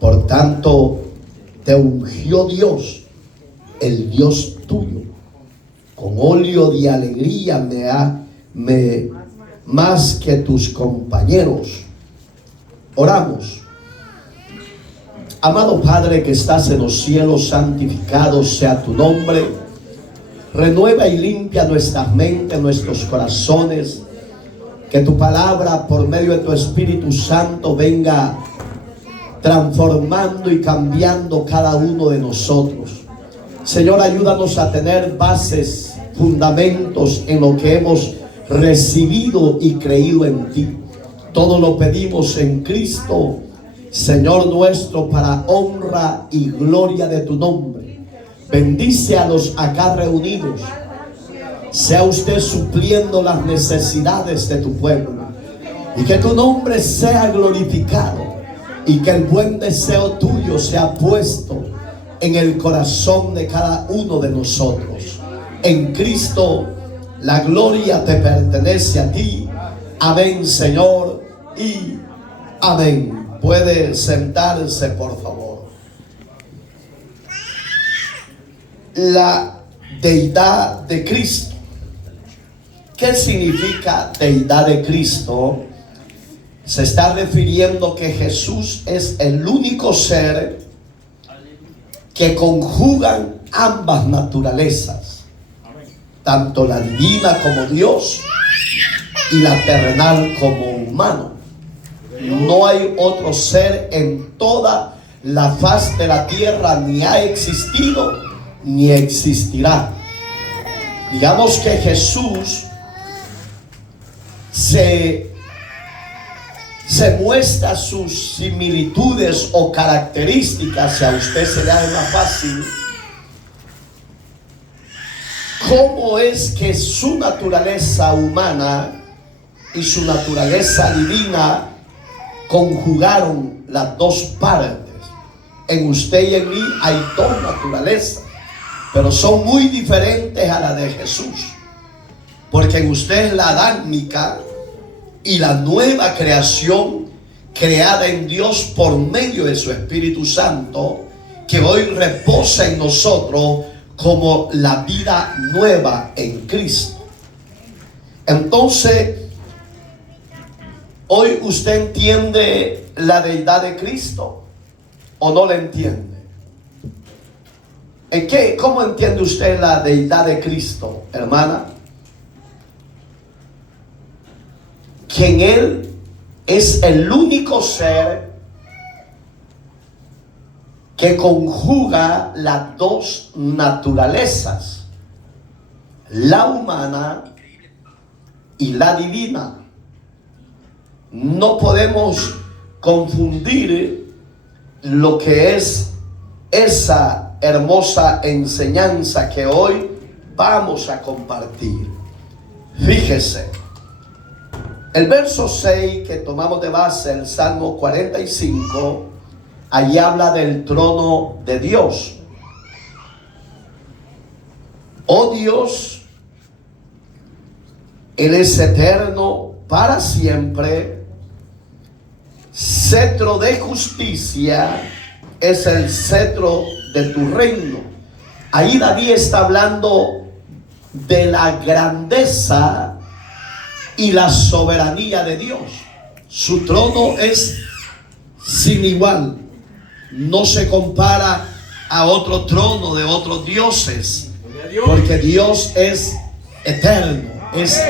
Por tanto, te ungió Dios, el Dios tuyo, con óleo de alegría más que tus compañeros. Oramos. Amado Padre que estás en los cielos, santificado sea tu nombre. Renueva y limpia nuestras mentes, nuestros corazones. Que tu palabra por medio de tu Espíritu Santo venga transformando y cambiando cada uno de nosotros. Señor, ayúdanos a tener bases, fundamentos en lo que hemos recibido y creído en ti. Todo lo pedimos en Cristo, Señor nuestro, para honra y gloria de tu nombre. Bendice a los acá reunidos. Sea usted supliendo las necesidades de tu pueblo, y que tu nombre sea glorificado, y que el buen deseo tuyo sea puesto en el corazón de cada uno de nosotros. En Cristo la gloria te pertenece a ti. Amén, Señor, y amén. Puede sentarse, por favor. La deidad de Cristo. ¿Qué significa deidad de Cristo? Se está refiriendo que Jesús es el único ser que conjugan ambas naturalezas, tanto la divina como Dios y la terrenal como humano. No hay otro ser en toda la faz de la tierra, ni ha existido ni existirá. Digamos que Jesús se muestra sus similitudes o características, si a usted se le hace más fácil, cómo es que su naturaleza humana y su naturaleza divina conjugaron las dos partes. En usted y en mí hay dos naturalezas, pero son muy diferentes a la de Jesús, porque en usted es la adámica y la nueva creación creada en Dios por medio de su Espíritu Santo, que hoy reposa en nosotros como la vida nueva en Cristo. Entonces, hoy usted entiende la deidad de Cristo o no la entiende. ¿Cómo entiende usted la deidad de Cristo, hermana? Que en Él es el único ser que conjuga las dos naturalezas, la humana y la divina. No podemos confundir lo que es esa hermosa enseñanza que hoy vamos a compartir. Fíjese, el verso 6 que tomamos de base, el Salmo 45, allí habla del trono de Dios. Oh Dios, Él es eterno para siempre. Cetro de justicia es el cetro de tu reino. Ahí David está hablando de la grandeza y la soberanía de Dios. Su trono es sin igual. No se compara a otro trono de otros dioses, porque Dios es eterno, es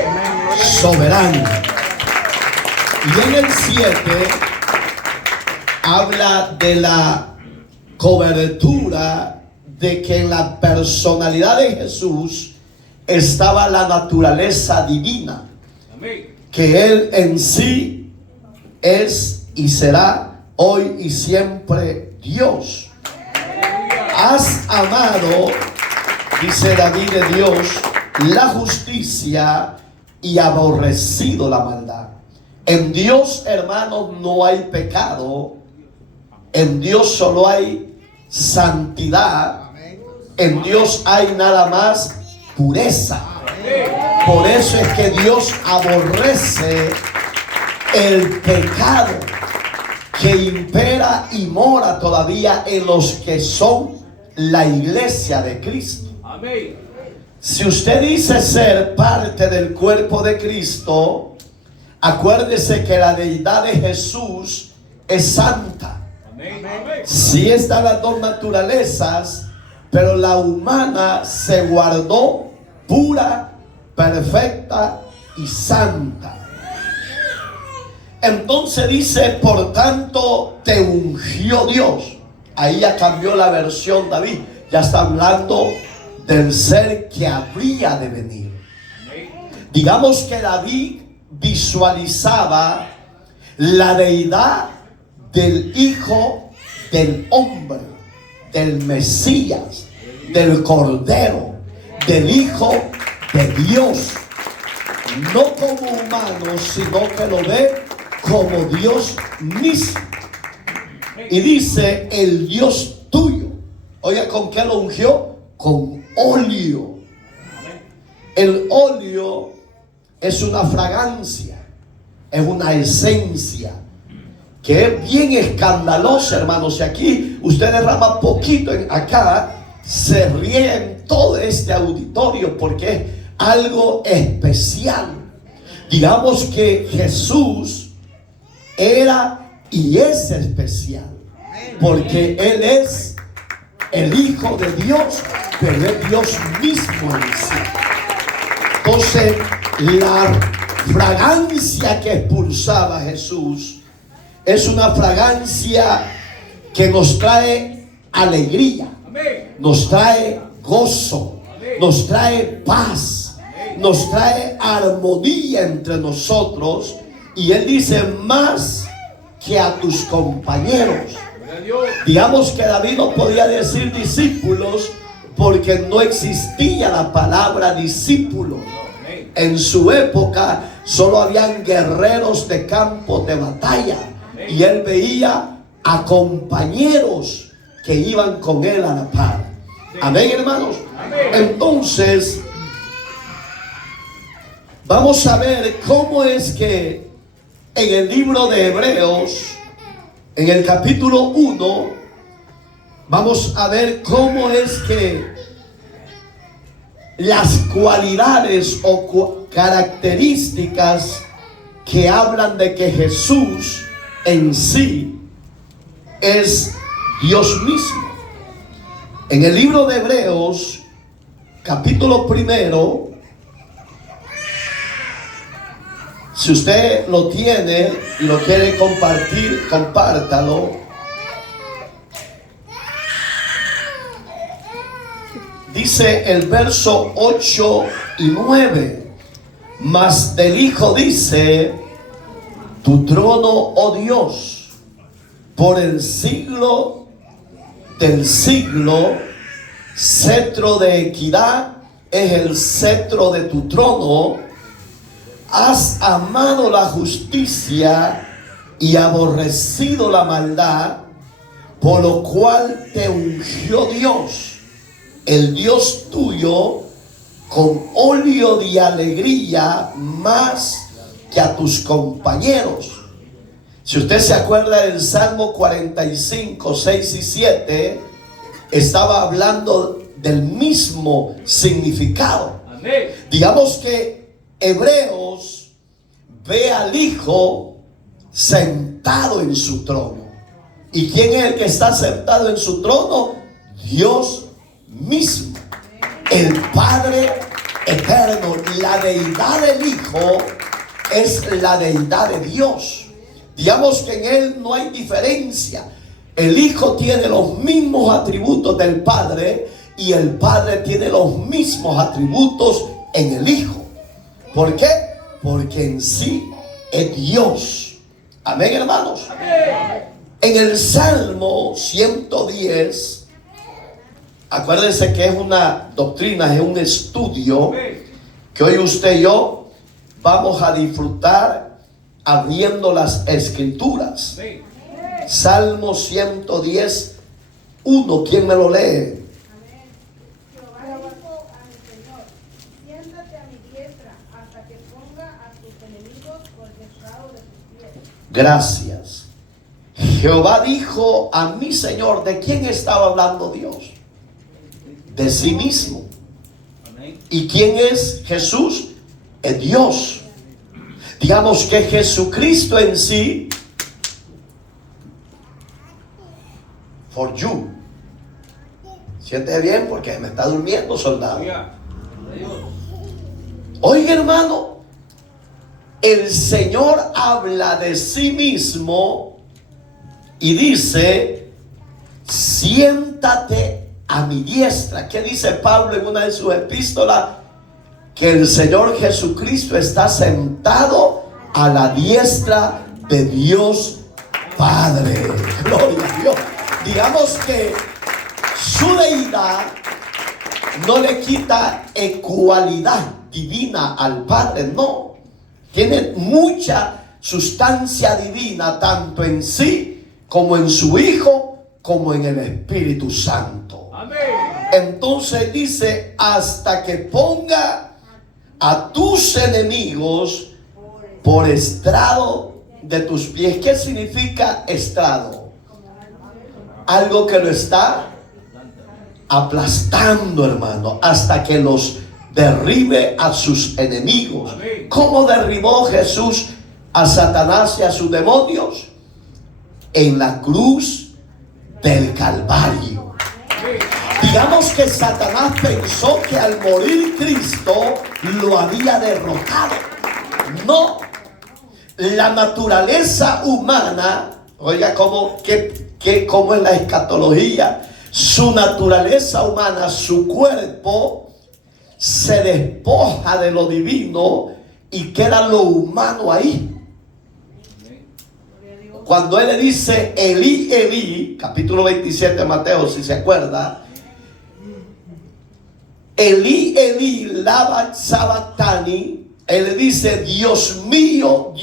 soberano. Y en el 7 habla de la cobertura de que en la personalidad de Jesús estaba la naturaleza divina, que Él en sí es y será hoy y siempre Dios. Has amado, dice David de Dios, la justicia y aborrecido la maldad. En Dios, hermanos, no hay pecado. En Dios solo hay santidad. En Dios hay nada más pureza. Por eso es que Dios aborrece el pecado. que impera y mora todavía en los que son la iglesia de Cristo. Amén. Si usted dice ser parte del cuerpo de Cristo, acuérdese que la deidad de Jesús es santa. Amén. Sí están las dos naturalezas, pero la humana se guardó pura, perfecta y santa. Entonces dice, por tanto te ungió Dios. Ahí ya cambió la versión David. Ya está hablando del ser que habría de venir. Digamos que David visualizaba la deidad del Hijo del Hombre, del Mesías, del Cordero, del Hijo de Dios. No como humano, sino que lo ve como Dios mismo. Y dice, el Dios tuyo. Oiga, ¿con qué lo ungió? Con óleo. El óleo es una fragancia, es una esencia que es bien escandalosa, hermanos. Y aquí usted derrama poquito acá, se riega en todo este auditorio porque es algo especial. Digamos que Jesús era y es especial porque Él es el Hijo de Dios, pero es Dios mismo en sí. Entonces, la fragancia que expulsaba Jesús es una fragancia que nos trae alegría, nos trae gozo, nos trae paz, nos trae armonía entre nosotros. Y Él dice, más que a tus compañeros. Digamos que David no podía decir discípulos porque no existía la palabra discípulo. En su época solo habían guerreros de campo de batalla y él veía a compañeros que iban con él a la par. Amén, hermanos. Entonces vamos a ver cómo es que en el libro de Hebreos, en el capítulo 1, vamos a ver cómo es que las cualidades o características que hablan de que Jesús en sí es Dios mismo. En el libro de Hebreos, capítulo 1, si usted lo tiene y lo quiere compartir, compártalo. Dice el verso 8 y 9. Mas del Hijo dice, tu trono, oh Dios, por el siglo del siglo, cetro de equidad es el cetro de tu trono. Has amado la justicia y aborrecido la maldad, por lo cual te ungió Dios, el Dios tuyo, con óleo de alegría más que a tus compañeros. Si usted se acuerda del Salmo 45, 6 y 7, estaba hablando del mismo significado. Amén. Digamos que Hebreos ve al Hijo sentado en su trono. ¿Y quién es el que está sentado en su trono? Dios mismo, el Padre eterno. La deidad del Hijo es la deidad de Dios. Digamos que en Él no hay diferencia. El Hijo tiene los mismos atributos del Padre y el Padre tiene los mismos atributos en el Hijo. ¿Por qué? Porque en sí es Dios. Amén, hermanos. Amén. En el Salmo 110, acuérdense que es una doctrina, es un estudio que hoy usted y yo vamos a disfrutar abriendo las Escrituras. Salmo 110, 1. ¿Quién me lo lee? Gracias. Jehová dijo a mi Señor. ¿De quién estaba hablando Dios? De sí mismo. ¿Y quién es Jesús? Es Dios. Digamos que Jesucristo en sí, for you. Siente bien porque me está durmiendo, soldado. Oiga, hermano, el Señor habla de sí mismo y dice: siéntate a mi diestra. ¿Qué dice Pablo en una de sus epístolas? Que el Señor Jesucristo está sentado a la diestra de Dios Padre. Gloria a Dios. Digamos que su deidad no le quita ecualidad divina al Padre, no. Tiene mucha sustancia divina, tanto en sí, como en su Hijo, como en el Espíritu Santo. Amén. Entonces dice: hasta que ponga a tus enemigos por estrado de tus pies. ¿Qué significa estrado? Algo que lo está aplastando, hermano, hasta que los derribe a sus enemigos. ¿Cómo derribó Jesús a Satanás y a sus demonios? En la cruz del Calvario. Digamos que Satanás pensó que al morir Cristo lo había derrotado. No. La naturaleza humana, oiga cómo es la escatología. Su naturaleza humana, su cuerpo, se despoja de lo divino y queda lo humano ahí. Cuando él le dice Elí, Elí, capítulo 27 de Mateo, si se acuerda, Elí, Elí, lama sabachthani, él le dice: Dios mío,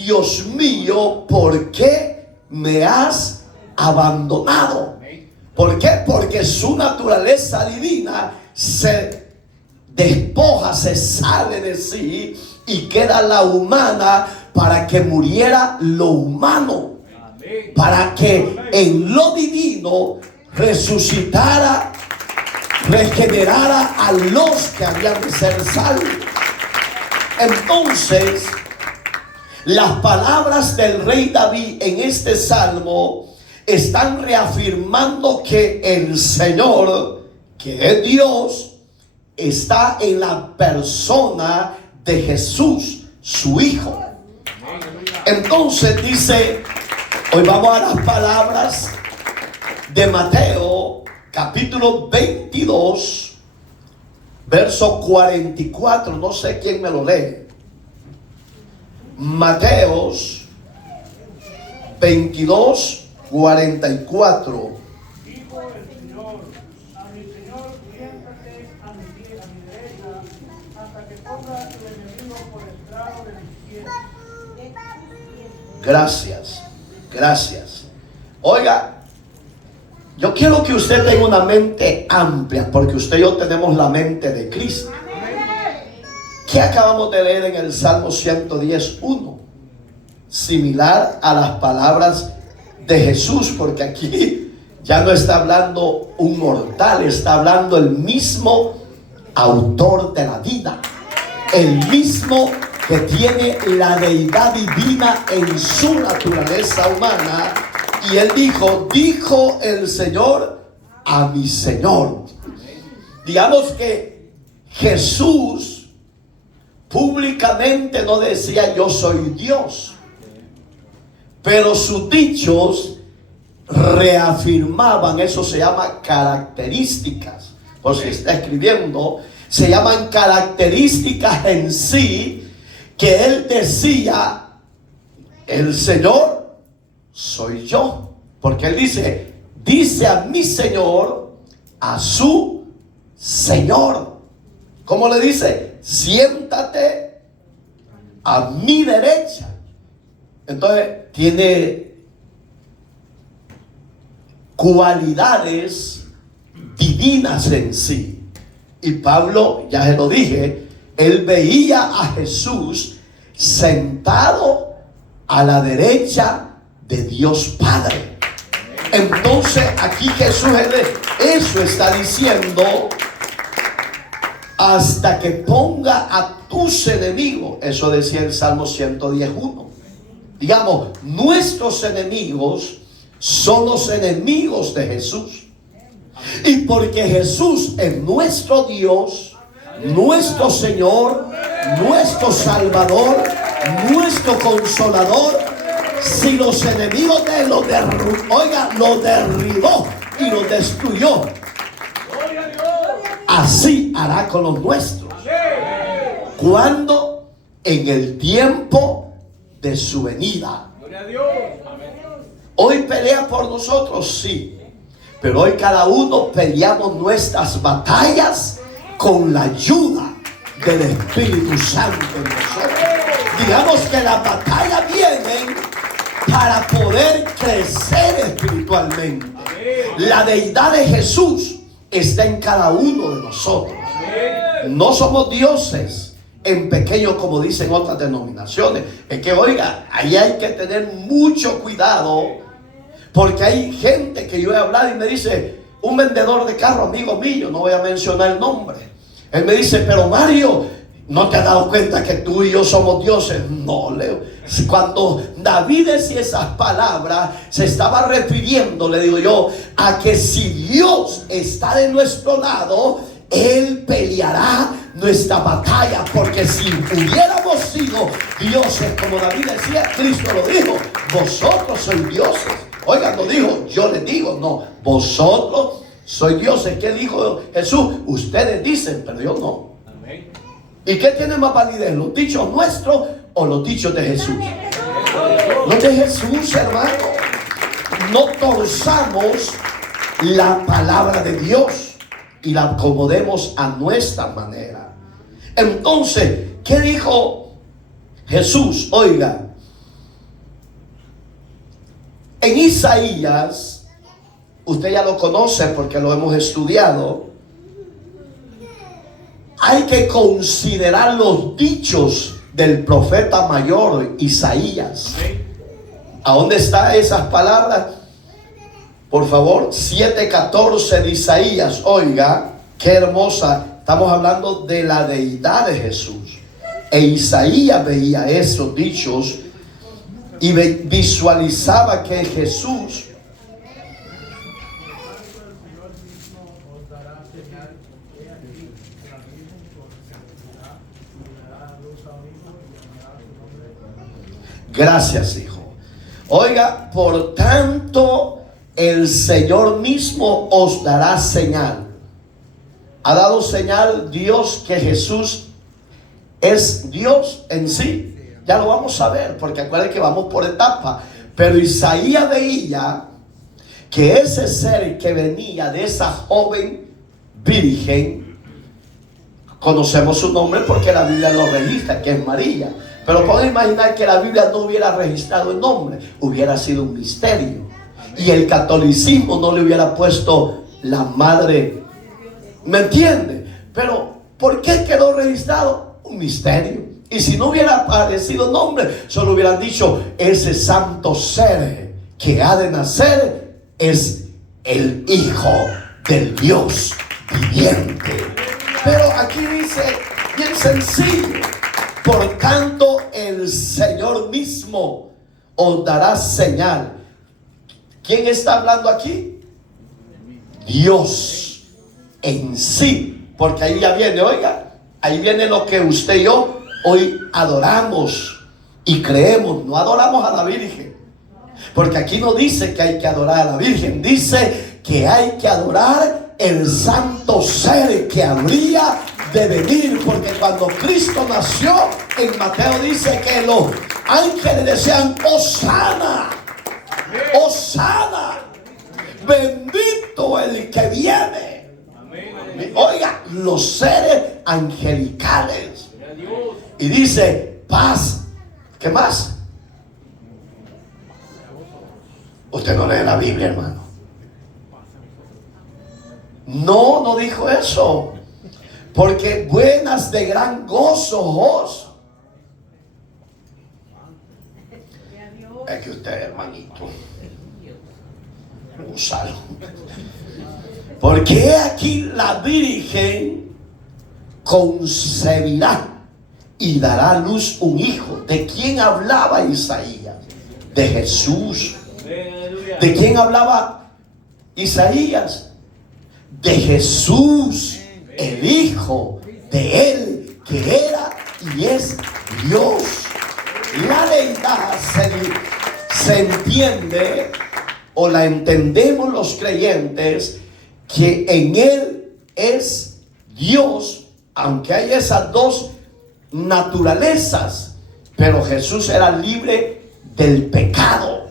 ¿por qué me has abandonado? ¿Por qué? Porque su naturaleza divina se despoja, se sale de sí y queda la humana para que muriera lo humano, para que en lo divino resucitara, regenerara a los que habían de ser salvos. Entonces, las palabras del rey David en este salmo están reafirmando que el Señor, que es Dios, está en la persona de Jesús, su Hijo. Entonces dice, hoy vamos a las palabras de Mateo, capítulo 22, verso 44. No sé quién me lo lee. Mateos 22, 44. Dijo el Señor: a mi Señor, siéntate a mi derecha, hasta que ponga a tu enemigo por estrado de mis pies. Gracias. Oiga, yo quiero que usted tenga una mente amplia, porque usted y yo tenemos la mente de Cristo. ¿Qué acabamos de leer en el Salmo 110:1? Similar a las palabras de Jesús, porque aquí ya no está hablando un mortal, está hablando el mismo autor de la vida, el mismo que tiene la deidad divina en su naturaleza humana. Y él dijo el Señor a mi Señor. Digamos que Jesús públicamente no decía yo soy Dios, pero sus dichos reafirmaban, eso se llama características. Por si está escribiendo, se llaman características en sí, que él decía: el Señor soy yo. Porque él dice a mi Señor, a su Señor. ¿Cómo le dice? Siéntate a mi derecha. Entonces tiene cualidades divinas en sí. Y Pablo, ya se lo dije, él veía a Jesús sentado a la derecha de Dios Padre. Entonces aquí Jesús eso está diciendo, hasta que ponga a tus enemigos. Eso decía el Salmo 110:1. Digamos, nuestros enemigos son los enemigos de Jesús. Y porque Jesús es nuestro Dios, nuestro Señor, nuestro Salvador, nuestro Consolador, si los enemigos de él lo derribó y lo destruyó, así hará con los nuestros. ¿Cuándo? En el tiempo de su venida. Hoy pelea por nosotros, sí, pero hoy cada uno peleamos nuestras batallas con la ayuda del Espíritu Santo en nosotros. Digamos que las batallas vienen para poder crecer espiritualmente. La deidad de Jesús está en cada uno de nosotros. No somos dioses en pequeño como dicen otras denominaciones. Es que oiga, ahí hay que tener mucho cuidado, porque hay gente que yo he hablado y me dice, un vendedor de carro, amigo mío, no voy a mencionar el nombre, él me dice, pero Mario, ¿no te has dado cuenta que tú y yo somos dioses? No, Leo. Cuando David decía esas palabras, se estaba refiriendo, le digo yo, a que si Dios está de nuestro lado, Él peleará nuestra batalla. Porque si hubiéramos sido dioses, como David decía, Cristo lo dijo, vosotros sois dioses. Oigan, no dijo, yo les digo, no, vosotros sois dioses. ¿Qué dijo Jesús? Ustedes dicen, pero yo no. Amén. ¿Y qué tiene más validez? ¿Los dichos nuestros o los dichos de Jesús? Los de Jesús, hermano. No torzamos la palabra de Dios y la acomodemos a nuestra manera. Entonces, ¿qué dijo Jesús? Oiga, en Isaías, usted ya lo conoce porque lo hemos estudiado. Hay que considerar los dichos del profeta mayor Isaías. ¿A dónde están esas palabras? Por favor, 7:14 de Isaías. Oiga, qué hermosa. Estamos hablando de la deidad de Jesús. E Isaías veía esos dichos y visualizaba que Jesús gracias, hijo. Oiga, por tanto, el Señor mismo os dará señal. Ha dado señal Dios que Jesús es Dios en sí. Ya lo vamos a ver, porque acuérdense que vamos por etapas. Pero Isaías veía que ese ser que venía de esa joven virgen, conocemos su nombre porque la Biblia lo registra, que es María. Pero pueden imaginar que la Biblia no hubiera registrado el nombre, hubiera sido un misterio. Y el catolicismo no le hubiera puesto la madre. ¿Me entiende? Pero ¿por qué quedó registrado? Un misterio. Y si no hubiera aparecido nombre, solo hubieran dicho, ese santo ser que ha de nacer es el Hijo del Dios viviente. Pero aquí dice bien sencillo: por tanto el Señor mismo os dará señal. ¿Quién está hablando aquí? Dios en sí. Porque ahí ya viene, oiga, ahí viene lo que usted y yo hoy adoramos y creemos. No adoramos a la Virgen, porque aquí no dice que hay que adorar a la Virgen, dice que hay que adorar el santo ser que habría de venir. Porque cuando Cristo nació, en Mateo dice que los ángeles decían, Hosana, Hosana, bendito el que viene. Oiga, los seres angelicales. Y dice, paz. ¿Qué más? Usted no lee la Biblia, hermano. No, no dijo eso. Porque buenas de gran gozo. Es que usted, hermanito, gozaron. Porque aquí la Virgen concebirá y dará a luz un hijo. ¿De quién hablaba Isaías? De Jesús. ¿De quién hablaba Isaías? De Jesús, el Hijo de Él, que era y es Dios. La deidad se entiende, o la entendemos los creyentes, que en Él es Dios, aunque hay esas dos naturalezas, pero Jesús era libre del pecado.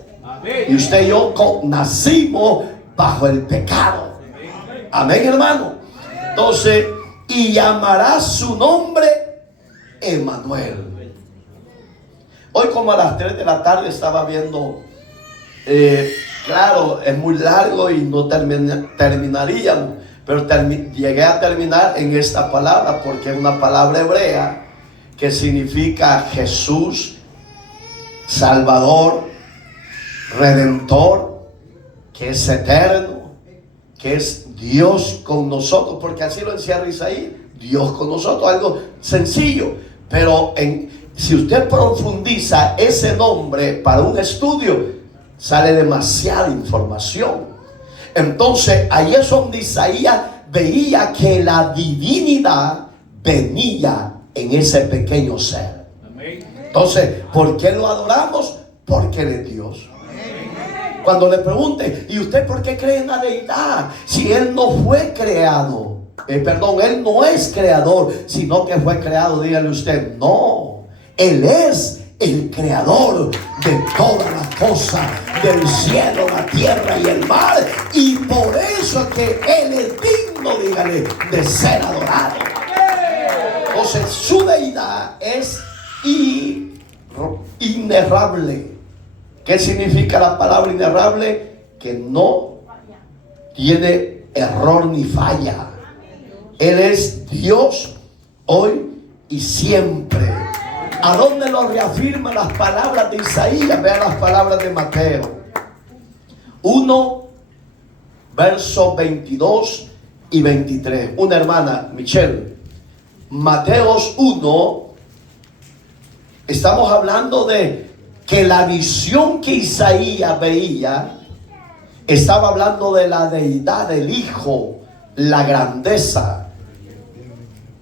Y usted y yo nacimos bajo el pecado. Amén, hermano. Entonces, y llamará su nombre Emmanuel. Hoy como a las 3 de la tarde estaba viendo, claro, es muy largo y no terminaríamos, pero llegué a terminar en esta palabra, porque es una palabra hebrea que significa Jesús, Salvador, Redentor, que es eterno, que es Dios con nosotros, porque así lo encierra Isaías, Dios con nosotros, algo sencillo, pero si usted profundiza ese nombre para un estudio, sale demasiada información. Entonces ahí es donde Isaías veía que la divinidad venía en ese pequeño ser. Entonces, ¿por qué lo adoramos? Porque Él es Dios. Cuando le pregunte, ¿y usted por qué cree en la deidad? Si Él no fue creado, Él no es creador, sino que fue creado. Dígale usted, no, Él es el creador de todas las cosas, del cielo, la tierra y el mar, y por eso es que Él es digno, dígale, de ser adorado. Entonces su deidad es inerrable. ¿Qué significa la palabra inerrable? Que no tiene error ni falla. Él es Dios hoy y siempre. ¿A dónde lo reafirman las palabras de Isaías? Vean las palabras de Mateo 1, versos 22 y 23. Una hermana, Michelle, Mateo 1, estamos hablando de que la visión que Isaías veía estaba hablando de la deidad del Hijo, la grandeza.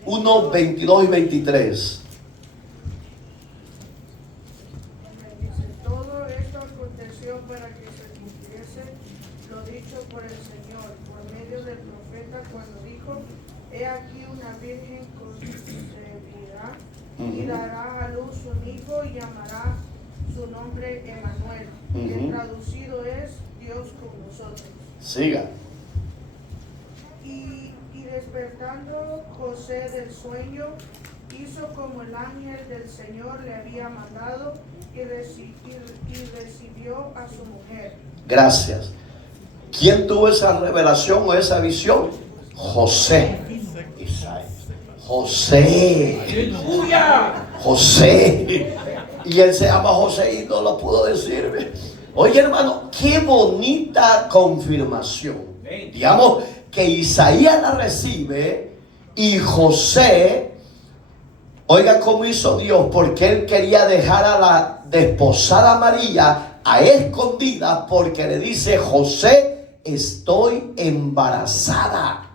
1, 22 y 23. Todo esto aconteció para que se cumpliese lo dicho por el Señor por medio del profeta cuando dijo: He aquí una virgen concebirá y dará a luz un hijo y llamará su nombre Emmanuel, que traducido es Dios con nosotros. Siga. Y despertando José del sueño, hizo como el ángel del Señor le había mandado y recibió a su mujer. Gracias. ¿Quién tuvo esa revelación o esa visión? José. José. José. Y él se llama José y no lo pudo decir. Oye, hermano, qué bonita confirmación. Digamos que Isaías la recibe y José, oiga cómo hizo Dios, porque él quería dejar a la desposada María a escondida, porque le dice: José, estoy embarazada.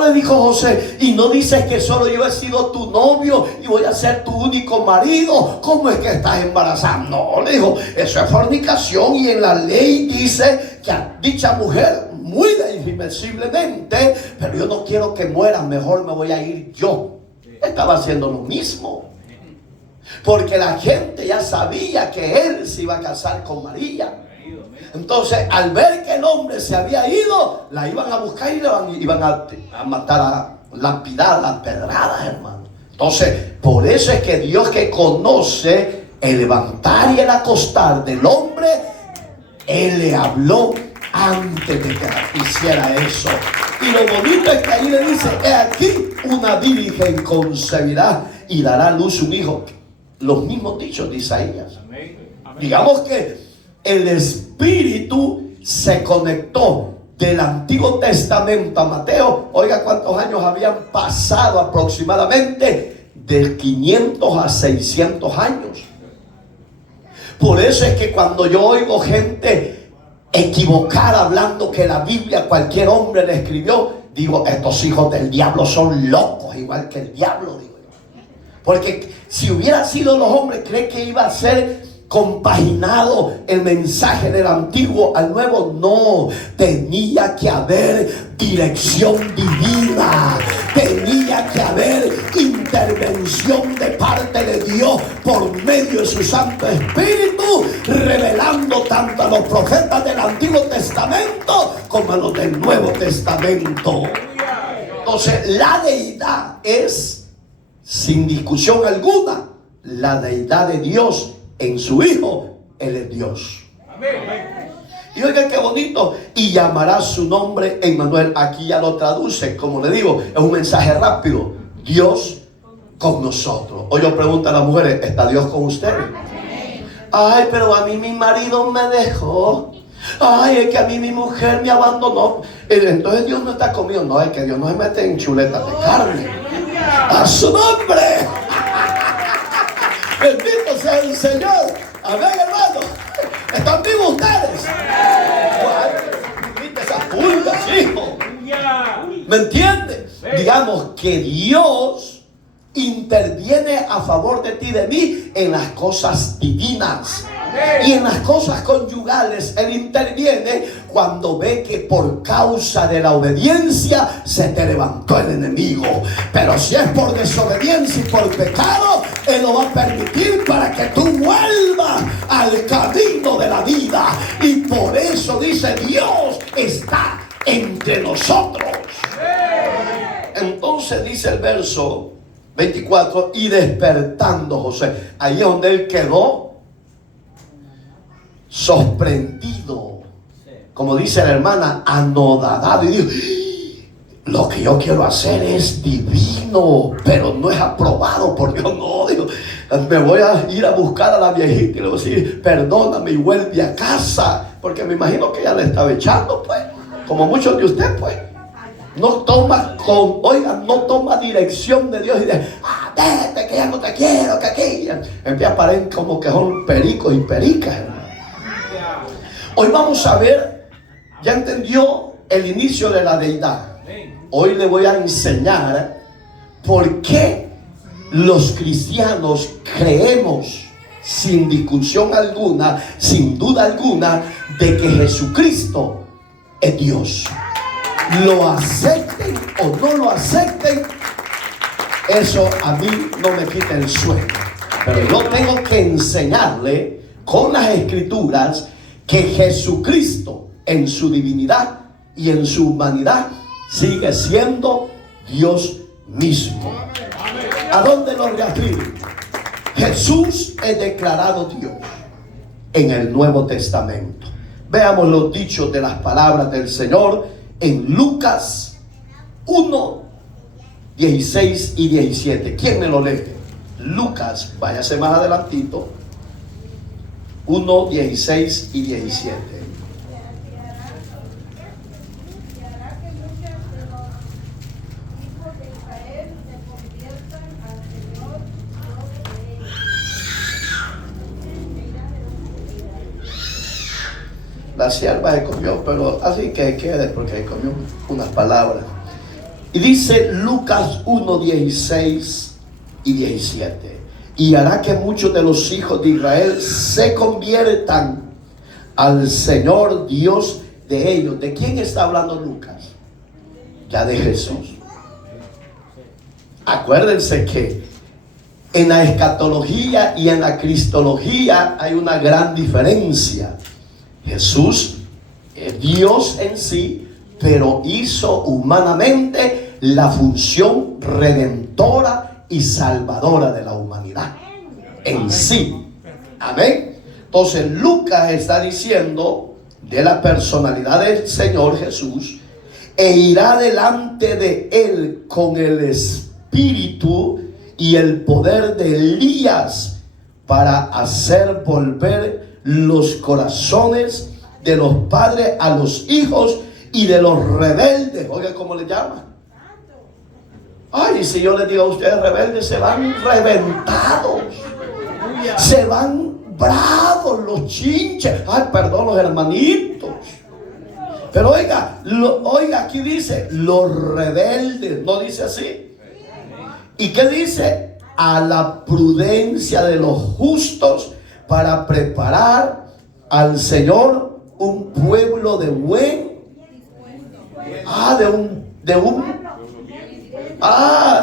Le dijo José, y no dices que solo yo he sido tu novio y voy a ser tu único marido. ¿Cómo es que estás embarazada? No, le dijo, eso es fornicación, y en la ley dice que a dicha mujer muy irreversiblemente, pero yo no quiero que muera, mejor me voy a ir yo. Estaba haciendo lo mismo, porque la gente ya sabía que él se iba a casar con María. Entonces, al ver que el hombre se había ido, la iban a buscar y la iban a matar, a lapidar, a pedradas, hermano. Entonces, por eso es que Dios, que conoce el levantar y el acostar del hombre, Él le habló antes de que hiciera eso. Y lo bonito es que ahí le dice: he aquí una virgen concebirá y dará a luz un hijo. Los mismos dichos de Isaías. Digamos que el espíritu espíritu se conectó del Antiguo Testamento a Mateo. Oiga cuántos años habían pasado, aproximadamente de 500 a 600 años. Por eso es que cuando yo oigo gente equivocada hablando que la Biblia cualquier hombre le escribió, digo, estos hijos del diablo son locos, igual que el diablo, digo yo. Porque si hubiera sido los hombres, ¿cree que iba a ser compaginado el mensaje del antiguo al nuevo? No, tenía que haber dirección divina, tenía que haber intervención de parte de Dios por medio de su Santo Espíritu, revelando tanto a los profetas del Antiguo Testamento como a los del Nuevo Testamento. Entonces la deidad es, sin discusión alguna, la deidad de Dios en su Hijo. Él es Dios. Amén. Y oigan qué bonito. Y llamará su nombre Emmanuel. Aquí ya lo traduce, como le digo, es un mensaje rápido. Dios con nosotros. Hoy yo pregunto a las mujeres, ¿está Dios con ustedes? Ay, pero a mí mi marido me dejó. Ay, es que a mí mi mujer me abandonó. Entonces Dios no está conmigo. No, es que Dios no se mete en chuletas de carne. A su nombre. Bendito sea el Señor. Amén, hermano. ¿Están vivos ustedes? Esas pulgas, hijo. ¿Me entiendes? Digamos que Dios interviene a favor de ti y de mí en las cosas divinas. Y en las cosas conyugales Él interviene cuando ve que por causa de la obediencia se te levantó el enemigo. Pero si es por desobediencia y por pecado, Él lo va a permitir para que tú vuelvas al camino de la vida. Y por eso dice, Dios está entre nosotros. Entonces dice el verso 24, y despertando José, ahí es donde él quedó sorprendido, como dice la hermana, anodadado, y dijo, lo que yo quiero hacer es divino, pero no es aprobado por Dios. No, digo, me voy a ir a buscar a la viejita y le voy a decir, perdóname y vuelve a casa, porque me imagino que ella le estaba echando, pues, como muchos de ustedes, pues. No toma no toma dirección de Dios y dice, vete, que ya no te quiero, que aquí. Empieza a parecer como que son pericos y pericas, hermano. Hoy vamos a ver, ya entendió el inicio de la deidad. Hoy le voy a enseñar por qué los cristianos creemos sin discusión alguna, sin duda alguna, de que Jesucristo es Dios. Lo acepten o no lo acepten, eso a mí no me quita el sueño. Pero yo tengo que enseñarle con las escrituras que Jesucristo en su divinidad y en su humanidad sigue siendo Dios mismo. ¿A dónde lo reafirmo? Jesús es declarado Dios en el Nuevo Testamento. Veamos los dichos de las palabras del Señor en Lucas 1, 16 y 17. ¿Quién me lo lee? Lucas, váyase más adelantito. 1, 16 y 17. La sierva se comió, pero así que quede, porque comió unas palabras. Y dice Lucas 1, 16 y 17. Y hará que muchos de los hijos de Israel se conviertan al Señor Dios de ellos. ¿De quién está hablando Lucas? Ya de Jesús. Acuérdense que en la escatología y en la cristología hay una gran diferencia. Jesús es Dios en sí, pero hizo humanamente la función redentora y salvadora de la humanidad en sí. Amén. Entonces Lucas está diciendo de la personalidad del Señor Jesús, e irá delante de él con el espíritu y el poder de Elías para hacer volver los corazones de los padres a los hijos y de los rebeldes. Oiga, ¿cómo le llaman? Ay, si yo les digo a ustedes rebeldes, se van reventados, se van bravos, los chinches. Ay, perdón, los hermanitos. Pero oiga, oiga, aquí dice los rebeldes, no dice así. ¿Y qué dice? A la prudencia de los justos, para preparar al Señor un pueblo de buen.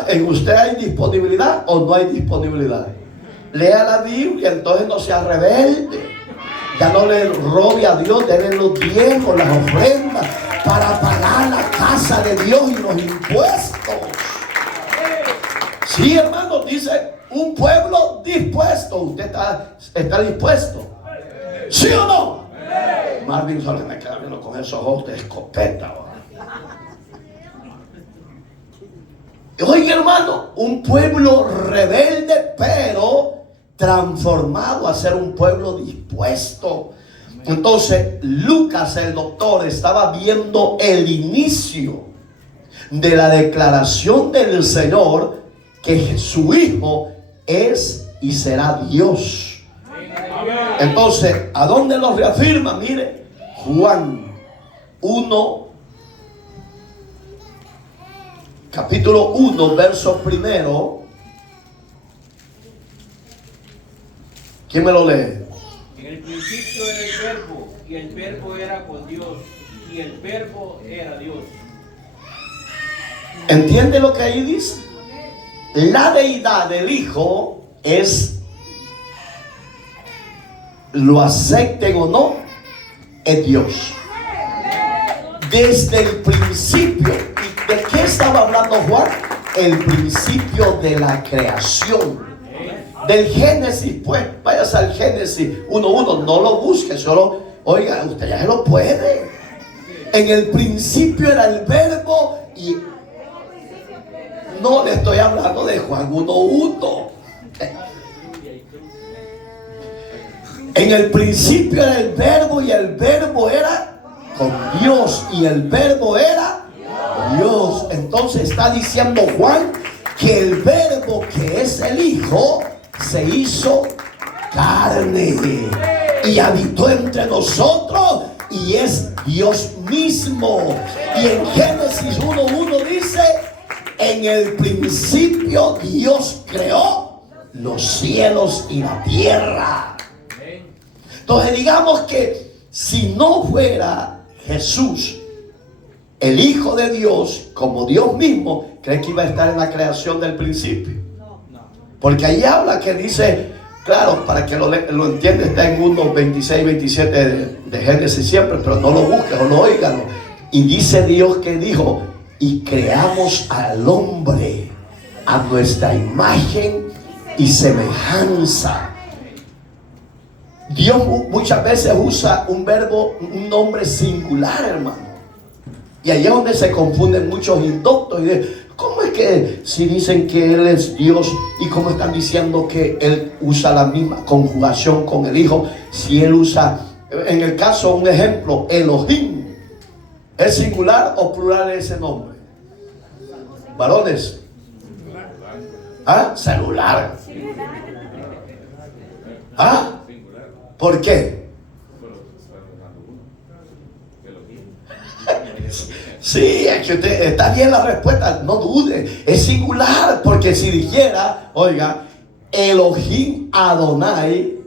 ¿En usted hay disponibilidad o no hay disponibilidad? Lea la Biblia, entonces no sea rebelde. Ya no le robe a Dios, denle los diezmos, las ofrendas, para pagar la casa de Dios y los impuestos. Sí, hermano, dice un pueblo dispuesto. ¿Usted está dispuesto? ¿Sí o no? Marvin solo me queda viendo con esos ojos de escopeta. Oiga, hermano, un pueblo rebelde, pero transformado a ser un pueblo dispuesto. Entonces Lucas, el doctor, estaba viendo el inicio de la declaración del Señor que su Hijo es y será Dios. Entonces, ¿a dónde lo reafirma? Mire, Juan 1, capítulo 1, verso primero. ¿Quién me lo lee? En el principio era el Verbo, y el Verbo era con Dios, y el Verbo era Dios. ¿Entiende lo que ahí dice? La deidad del Hijo es, lo acepten o no, es Dios. Desde el principio. ¿Y de qué estaba hablando Juan? El principio de la creación. Del Génesis, pues, váyase al Génesis 1:1, no lo busque, solo, oiga, usted ya se lo puede. En el principio era el Verbo y no le estoy hablando de Juan 1:1. En el principio era el Verbo y el Verbo era con Dios y el Verbo era Dios. Entonces está diciendo Juan que el Verbo, que es el Hijo, se hizo carne y habitó entre nosotros y es Dios mismo. Y en Génesis 1:1 dice: en el principio Dios creó los cielos y la tierra. Entonces digamos que si no fuera Jesús, el Hijo de Dios, como Dios mismo, ¿cree que iba a estar en la creación del principio? Porque ahí habla que dice, claro, para que lo entienda, está en 1:26-27 de Génesis siempre, pero no lo busques o no oigan. Y dice Dios que dijo: y creamos al hombre a nuestra imagen y semejanza. Dios muchas veces usa un verbo, un nombre singular, hermano. Y ahí es donde se confunden muchos indoctos y dicen: ¿cómo es que si dicen que Él es Dios y cómo están diciendo que Él usa la misma conjugación con el Hijo? Si Él usa, en el caso, un ejemplo, Elohim, ¿es singular o plural ese nombre? Varones. ¿Ah? Celular. ¿Ah? ¿Por qué? Sí, es que usted, está bien la respuesta, no dude, es singular, porque si dijera, oiga, Elohim Adonai,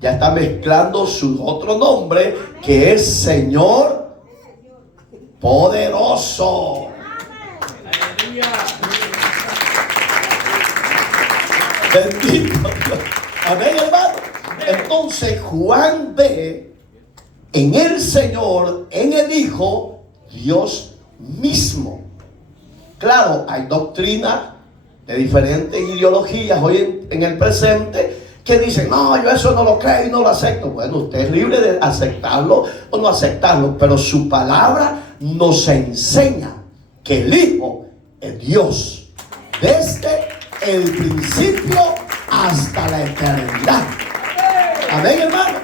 ya está mezclando su otro nombre, que es Señor poderoso. Bendito Dios. Amén, hermano. Entonces Juan ve en el Señor, en el Hijo, Dios mismo. Claro, hay doctrina de diferentes ideologías hoy en el presente que dicen: no, yo eso no lo creo y no lo acepto. Bueno, usted es libre de aceptarlo o no aceptarlo, pero su palabra nos enseña que el Hijo es Dios desde el principio hasta la eternidad. Amén, hermano.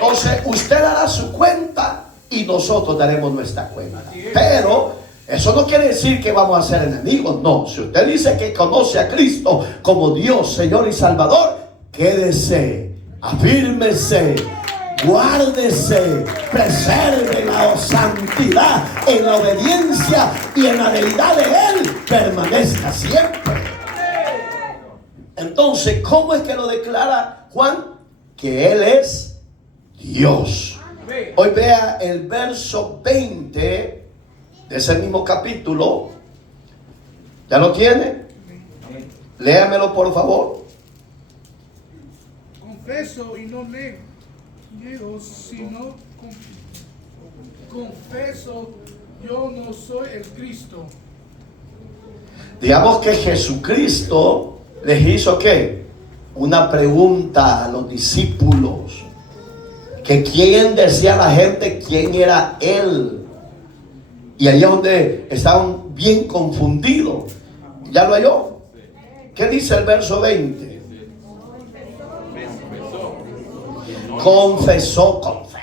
Entonces usted dará su cuenta y nosotros daremos nuestra cuenta. Pero eso no quiere decir que vamos a ser enemigos. No, si usted dice que conoce a Cristo como Dios, Señor y Salvador, quédese, afírmese, guárdese, preserve la santidad en la obediencia y en la deidad de Él, permanezca siempre. Entonces, ¿cómo es que lo declara Juan? Que Él es Dios. Hoy vea el verso 20 de ese mismo capítulo. ¿Ya lo tiene? Léamelo por favor. Confeso y no niego, sino confeso, yo no soy el Cristo. Digamos que Jesucristo les hizo ¿qué? Una pregunta a los discípulos. Que quién decía la gente quién era Él. Y ahí es donde estaban bien confundidos. ¿Ya lo halló? ¿Qué dice el verso 20? Confesó,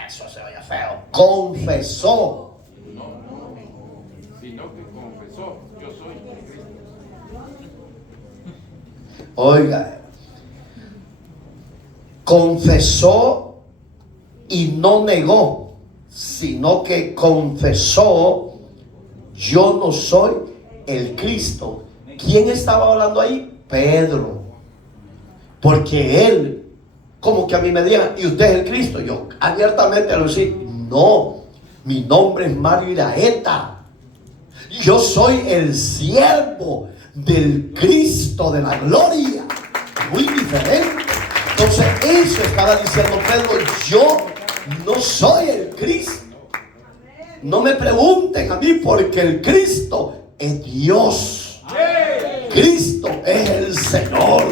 se oye feo. Confesó. Sino que confesó, yo soy Cristo. Oiga, confesó y no negó, sino que confesó, yo no soy el Cristo. ¿Quién estaba hablando ahí? Pedro. Porque él, como que a mí me digan, ¿y usted es el Cristo? Yo abiertamente lo decía, no, mi nombre es Mario Iraeta. Yo soy el siervo del Cristo de la gloria. Muy diferente. Entonces eso estaba diciendo Pedro, yo no soy el Cristo. No me pregunten a mí porque el Cristo es Dios. Cristo es el Señor.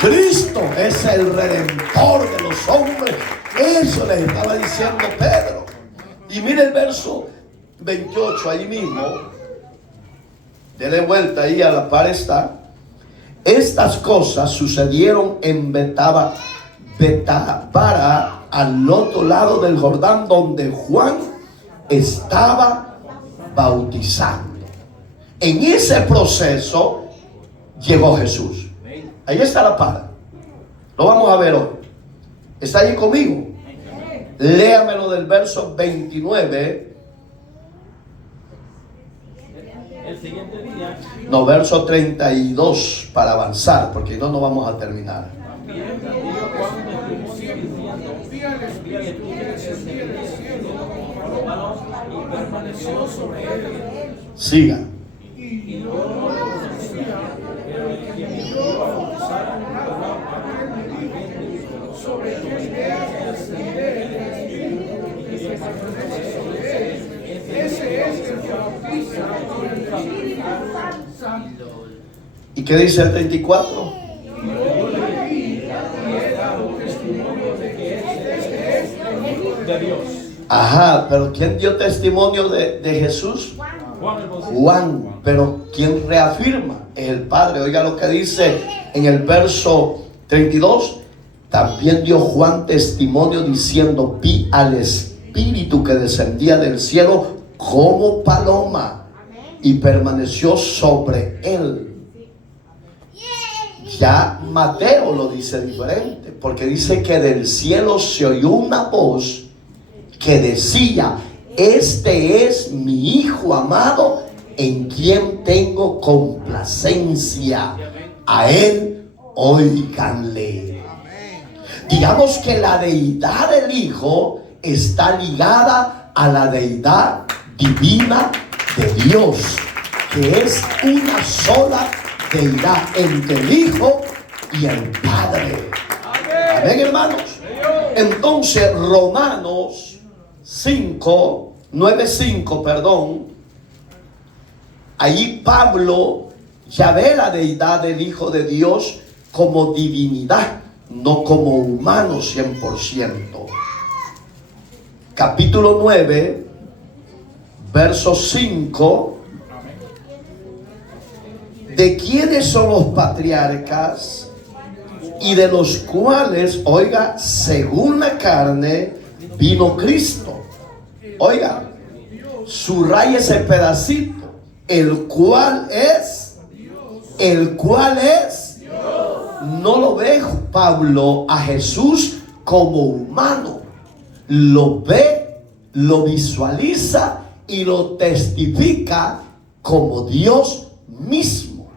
Cristo es el Redentor de los hombres. Eso le estaba diciendo Pedro. Y mire el verso 28 ahí mismo. Dele vuelta ahí, a la par está. Estas cosas sucedieron en Betabara, al otro lado del Jordán, donde Juan estaba bautizando. En ese proceso llegó Jesús. Ahí está la par. Lo vamos a ver hoy. ¿Está ahí conmigo? Léamelo del verso 29. El siguiente día, No, verso 32 para avanzar, porque no vamos a terminar. Siga. ¿Y qué dice el 34? de Dios. Ajá, pero ¿quién dio testimonio de Jesús? Juan. Pero ¿quién reafirma? Es el Padre. Oiga lo que dice en el verso 32. También dio Juan testimonio diciendo: vi al Espíritu que descendía del cielo como paloma y permaneció sobre él. Ya Mateo lo dice diferente, porque dice que del cielo se oyó una voz que decía: este es mi Hijo amado, en quien tengo complacencia. A él óiganle. Digamos que la deidad del Hijo está ligada a la deidad divina de Dios, que es una sola deidad entre el Hijo y el Padre. Amén, hermanos. Entonces Romanos 9:5, perdón, ahí Pablo ya ve la deidad del Hijo de Dios como divinidad, no como humano 100%. Capítulo 9, verso 5. ¿De quiénes son los patriarcas? Y de los cuales, oiga, según la carne, vino Cristo. Oiga, subraya ese pedacito. El cual es. No lo ve Pablo a Jesús como humano. Lo ve, lo visualiza y lo testifica como Dios mismo.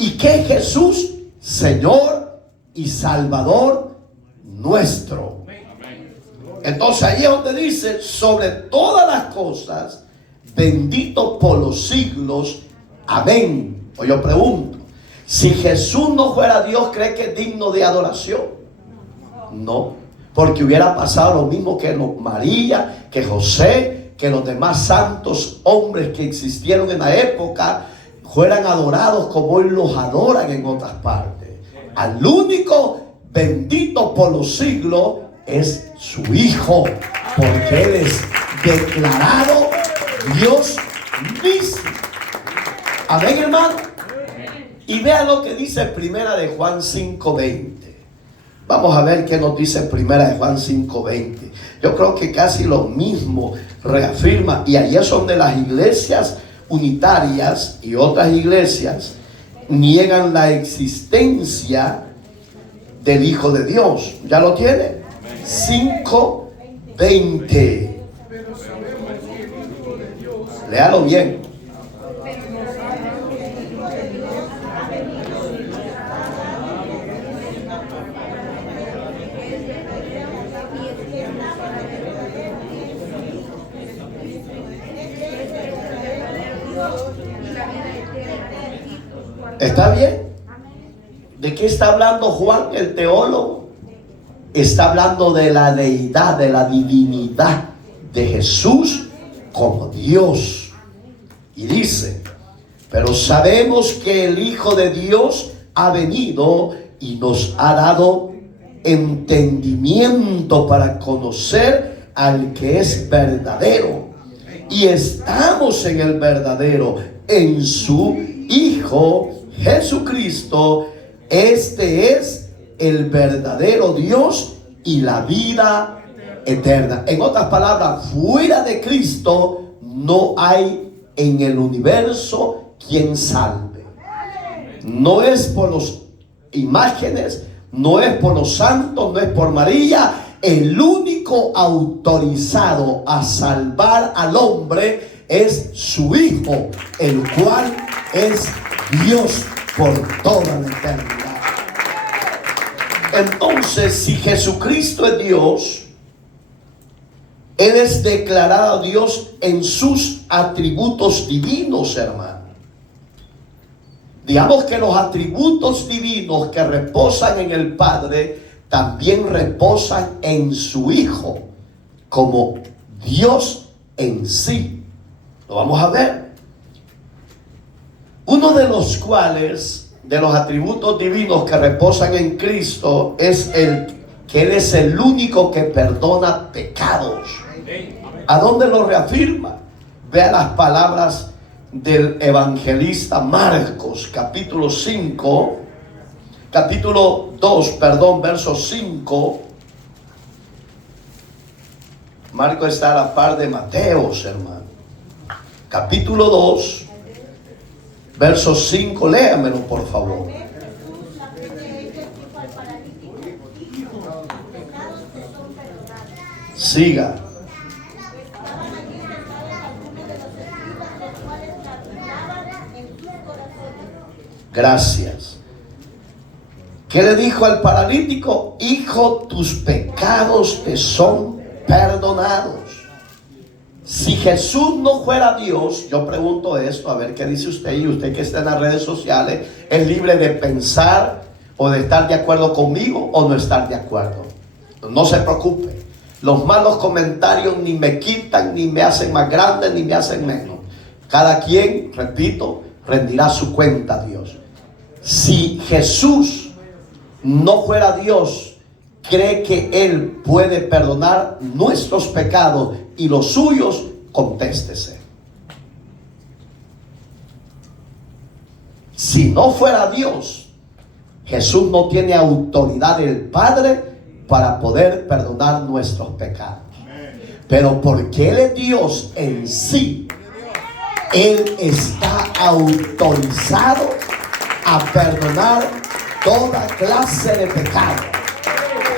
¿Y qué es Jesús? Señor y Salvador nuestro. Entonces ahí es donde dice: sobre todas las cosas, bendito por los siglos. Amén. O yo pregunto, si Jesús no fuera Dios, ¿cree que es digno de adoración? No, porque hubiera pasado lo mismo que María, que José, que los demás santos hombres que existieron en la época fueran adorados como Él los adoran en otras partes. Al único bendito por los siglos es su Hijo, porque Él es declarado Dios mismo. Amén, hermano. Y vea lo que dice Primera de Juan 5:20. Vamos a ver qué nos dice Primera de Juan 5:20. Yo creo que casi lo mismo reafirma, y ahí es donde las iglesias unitarias y otras iglesias niegan la existencia del Hijo de Dios. ¿Ya lo tiene? 5:20. Léalo bien. ¿Está bien? ¿De qué está hablando Juan, el teólogo? Está hablando de la deidad, de la divinidad de Jesús como Dios. Y dice: pero sabemos que el Hijo de Dios ha venido y nos ha dado entendimiento para conocer al que es verdadero. Y estamos en el verdadero, en su Hijo Jesucristo. Este es el verdadero Dios y la vida eterna. En otras palabras, fuera de Cristo no hay en el universo quien salve. No es por las imágenes, no es por los santos, no es por María. El único autorizado a salvar al hombre es su Hijo, el cual es Dios por toda la eternidad. Entonces, si Jesucristo es Dios, Él es declarado Dios en sus atributos divinos, hermano. Digamos que los atributos divinos que reposan en el Padre también reposan en su Hijo como Dios en sí. Lo vamos a ver. Uno de los cuales, de los atributos divinos que reposan en Cristo, es que Él es el único que perdona pecados. ¿A dónde lo reafirma? Vea las palabras del evangelista Marcos, capítulo 2, verso 5. Marcos está a la par de Mateos, hermano. Capítulo 2, verso 5, léamelo por favor. Siga. Gracias. ¿Qué le dijo al paralítico? Hijo, tus pecados te son perdonados. Si Jesús no fuera Dios, yo pregunto esto, a ver qué dice usted, y usted que está en las redes sociales es libre de pensar o de estar de acuerdo conmigo o no estar de acuerdo. No se preocupe. Los malos comentarios ni me quitan, ni me hacen más grande, ni me hacen menos. Cada quien, repito, rendirá su cuenta a Dios. Si Jesús no fuera Dios, ¿cree que Él puede perdonar nuestros pecados y los suyos? Contéstese. Si no fuera Dios, Jesús no tiene autoridad del Padre para poder perdonar nuestros pecados. Pero porque Él es Dios en sí, Él está autorizado a perdonar toda clase de pecado.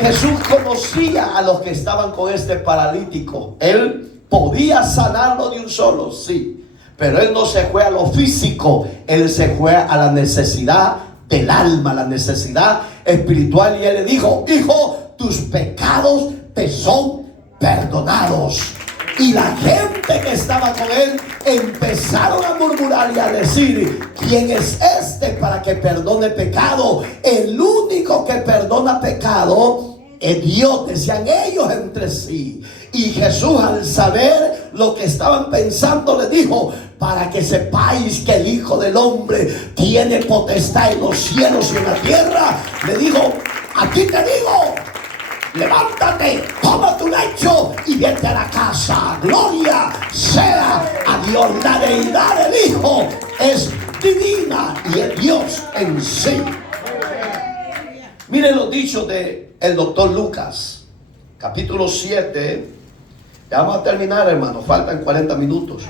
Jesús conocía a los que estaban con este paralítico. Él podía sanarlo de un solo, sí. Pero Él no se fue a lo físico. Él se fue a la necesidad del alma, la necesidad espiritual. Y Él le dijo: hijo, tus pecados te son perdonados. Y la gente que estaba con Él empezaron a murmurar y a decir: ¿quién es este para que perdone pecado? El único que perdona pecado es Dios, decían ellos entre sí. Y Jesús, al saber lo que estaban pensando, le dijo: para que sepáis que el Hijo del Hombre tiene potestad en los cielos y en la tierra, le dijo: a ti te digo, levántate, toma tu lecho y vete a la casa. Gloria sea a Dios. La deidad del Hijo es divina y es Dios en sí. Miren los dichos del doctor Lucas, capítulo 7. Ya vamos a terminar, hermano, faltan 40 minutos.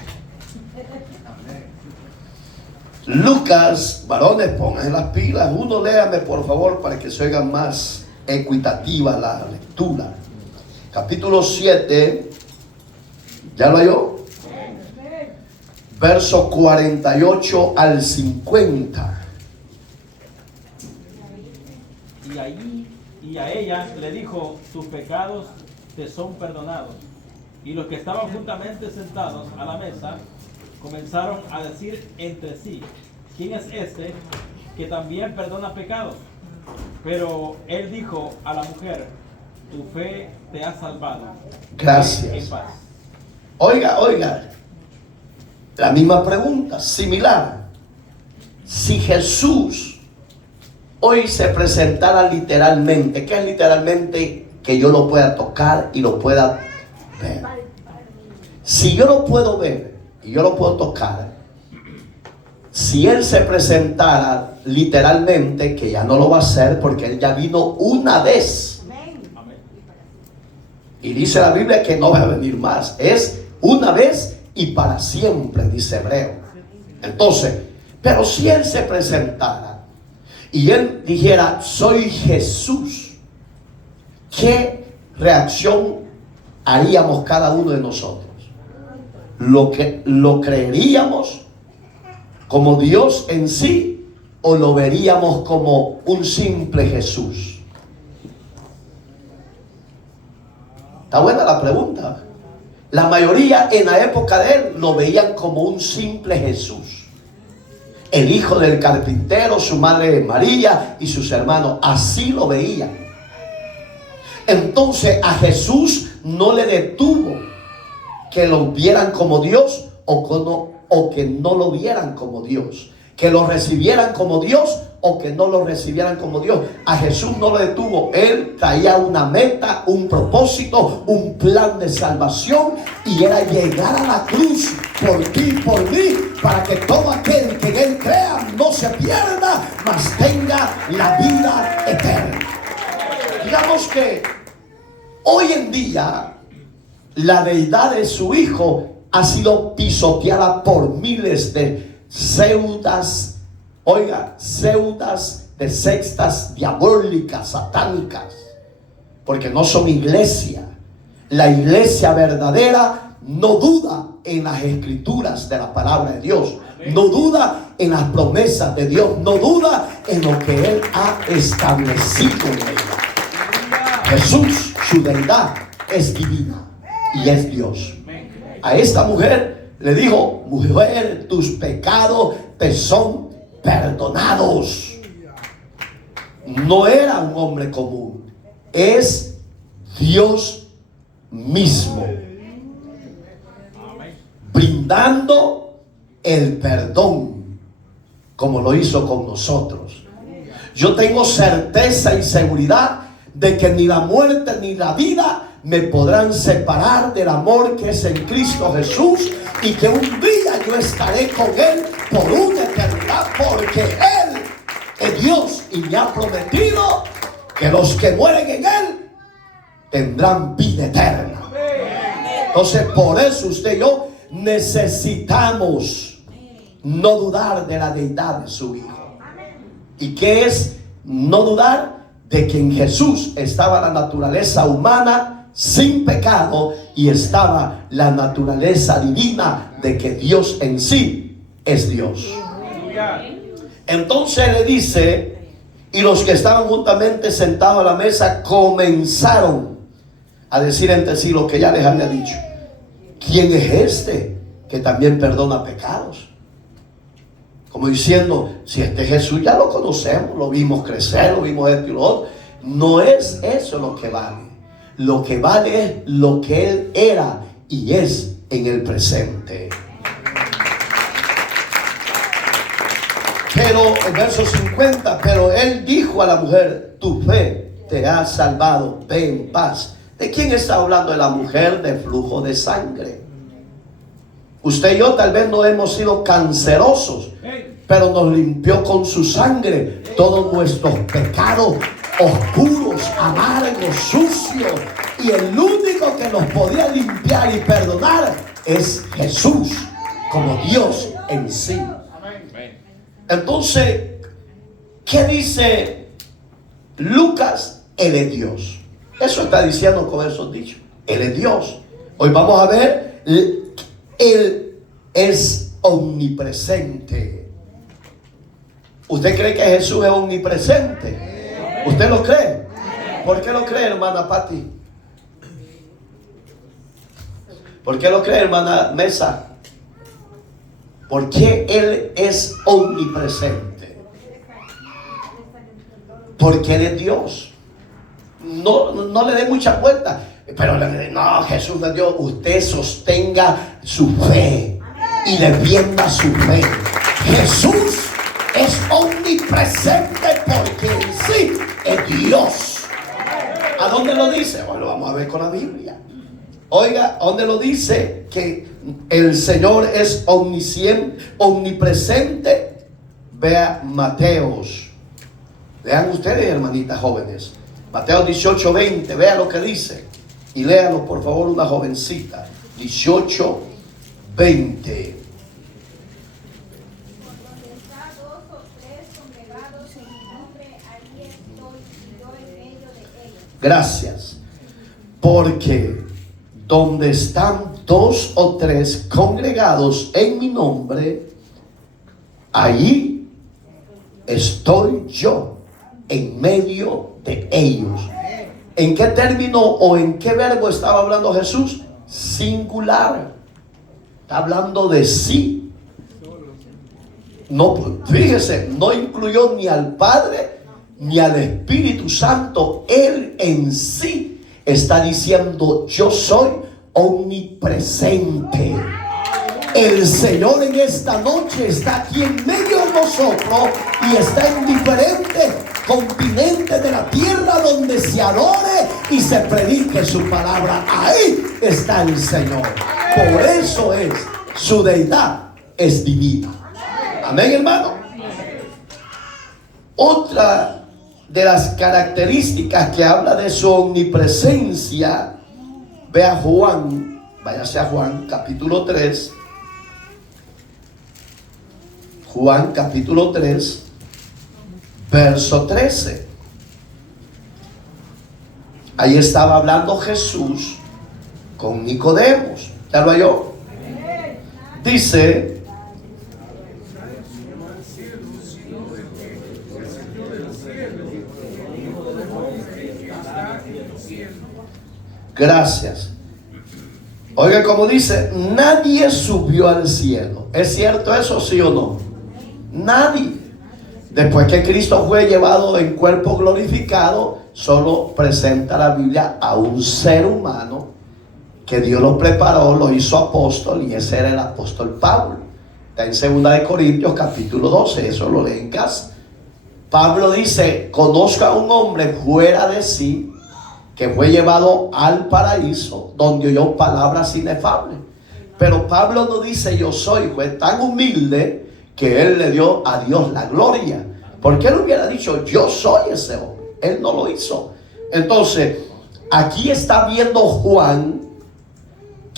Lucas, varones, pónganse las pilas. Uno, léame por favor para que se oiga más equitativa la lectura. Capítulo 7, ¿ya lo oyó? Verso 48 al 50. Y a ella le dijo: tus pecados te son perdonados. Y los que estaban juntamente sentados a la mesa comenzaron a decir entre sí: ¿quién es este que también perdona pecados? Pero él dijo a la mujer: tu fe te ha salvado. Gracias. En paz. Oiga, la misma pregunta, similar. Si Jesús hoy se presentara literalmente, ¿qué es literalmente? Que yo lo pueda tocar y lo pueda ver. Si yo lo puedo ver y yo lo puedo tocar, si Él se presentara literalmente, que ya no lo va a hacer porque Él ya vino una vez. Y dice la Biblia que no va a venir más. Es una vez y para siempre, dice Hebreo. Entonces, pero si Él se presentara y Él dijera: soy Jesús, ¿qué reacción haríamos cada uno de nosotros? ¿Lo creeríamos como Dios en sí o lo veríamos como un simple Jesús? Está buena la pregunta. La mayoría en la época de Él lo veían como un simple Jesús, el hijo del carpintero, su madre María y sus hermanos. Así lo veían. Entonces a Jesús no le detuvo que lo vieran como Dios o que no lo vieran como Dios, que lo recibieran como Dios o que no lo recibieran como Dios. A Jesús no lo detuvo. Él traía una meta, un propósito, un plan de salvación, y era llegar a la cruz por ti y por mí, para que todo aquel que en Él crea no se pierda, mas tenga la vida eterna. Digamos que hoy en día la deidad de su Hijo ha sido pisoteada por miles de pseudas de sectas diabólicas, satánicas, porque no son iglesia. La iglesia verdadera no duda en las escrituras de la palabra de Dios, no duda en las promesas de Dios, no duda en lo que Él ha establecido en ella. Jesús, su deidad, es divina y es Dios. A esta mujer le dijo: mujer, tus pecados te son perdonados. No era un hombre común, es Dios mismo, brindando el perdón como lo hizo con nosotros. Yo tengo certeza y seguridad de que ni la muerte ni la vida me podrán separar del amor que es en Cristo Jesús, y que un día yo estaré con Él por una eternidad, porque Él es Dios y me ha prometido que los que mueren en Él tendrán vida eterna. Entonces, por eso usted y yo necesitamos no dudar de la deidad de su Hijo. ¿Y qué es no dudar? De que en Jesús estaba la naturaleza humana sin pecado y estaba la naturaleza divina de que Dios en sí es Dios. Entonces le dice, y los que estaban juntamente sentados a la mesa comenzaron a decir entre sí lo que ya les había dicho. ¿Quién es este que también perdona pecados? Como diciendo, si este Jesús ya lo conocemos, lo vimos crecer, lo vimos esto y lo otro. No es eso lo que vale. Lo que vale es lo que Él era y es en el presente. Pero el verso 50, pero Él dijo a la mujer, tu fe te ha salvado, ve en paz. ¿De quién está hablando? De la mujer de flujo de sangre. Usted y yo tal vez no hemos sido cancerosos, pero nos limpió con su sangre todos nuestros pecados oscuros, amargos, sucios. Y el único que nos podía limpiar y perdonar es Jesús, como Dios en sí. Entonces, ¿qué dice Lucas? Él es Dios. Eso está diciendo con esos dichos. Él es Dios. Hoy vamos a ver, Él es omnipresente. ¿Usted cree que Jesús es omnipresente? ¿Usted lo cree? ¿Por qué lo cree, hermana Patti? ¿Por qué lo cree, hermana Mesa? Porque Él es omnipresente. Porque Él es Dios. No le dé mucha vuelta. Pero no, Jesús es Dios. Usted sostenga su fe y defienda su fe. Jesús es omnipresente porque en sí es Dios. ¿A dónde lo dice? Bueno, vamos a ver con la Biblia. Oiga, ¿dónde lo dice que el Señor es omnipresente? Vea Mateos. Vean ustedes, hermanitas jóvenes. Mateo 18:20. Vea lo que dice. Y léalo, por favor, una jovencita. 18:20. Gracias. Porque donde están 2 o 3 congregados en mi nombre, allí estoy yo en medio de ellos. ¿En qué término o en qué verbo estaba hablando Jesús? Singular. Está hablando de sí. No, fíjese, no incluyó ni al Padre ni al Espíritu Santo. Él en sí está diciendo, yo soy omnipresente. El Señor en esta noche está aquí en medio de nosotros y está en diferentes continentes de la tierra donde se adore y se predique su palabra. Ahí está el Señor. Por eso es, su deidad es divina. Amén, hermano. Otra de las características que habla de su omnipresencia, vea Juan, váyase a Juan capítulo 3. Juan capítulo 3, verso 13. Ahí estaba hablando Jesús con Nicodemos. ¿Ya lo halló? Dice: gracias. Oiga, como dice, nadie subió al cielo. ¿Es cierto eso, sí o no? Nadie. Después que Cristo fue llevado en cuerpo glorificado, solo presenta la Biblia a un ser humano que Dios lo preparó, lo hizo apóstol, y ese era el apóstol Pablo. Está en 2 de Corintios capítulo 12, eso lo lee en casa. Pablo dice: conozca a un hombre fuera de sí, que fue llevado al paraíso, donde oyó palabras inefables. Pero Pablo no dice yo soy, fue tan humilde que él le dio a Dios la gloria. Porque él hubiera dicho yo soy ese hombre. Él no lo hizo. Entonces, aquí está viendo Juan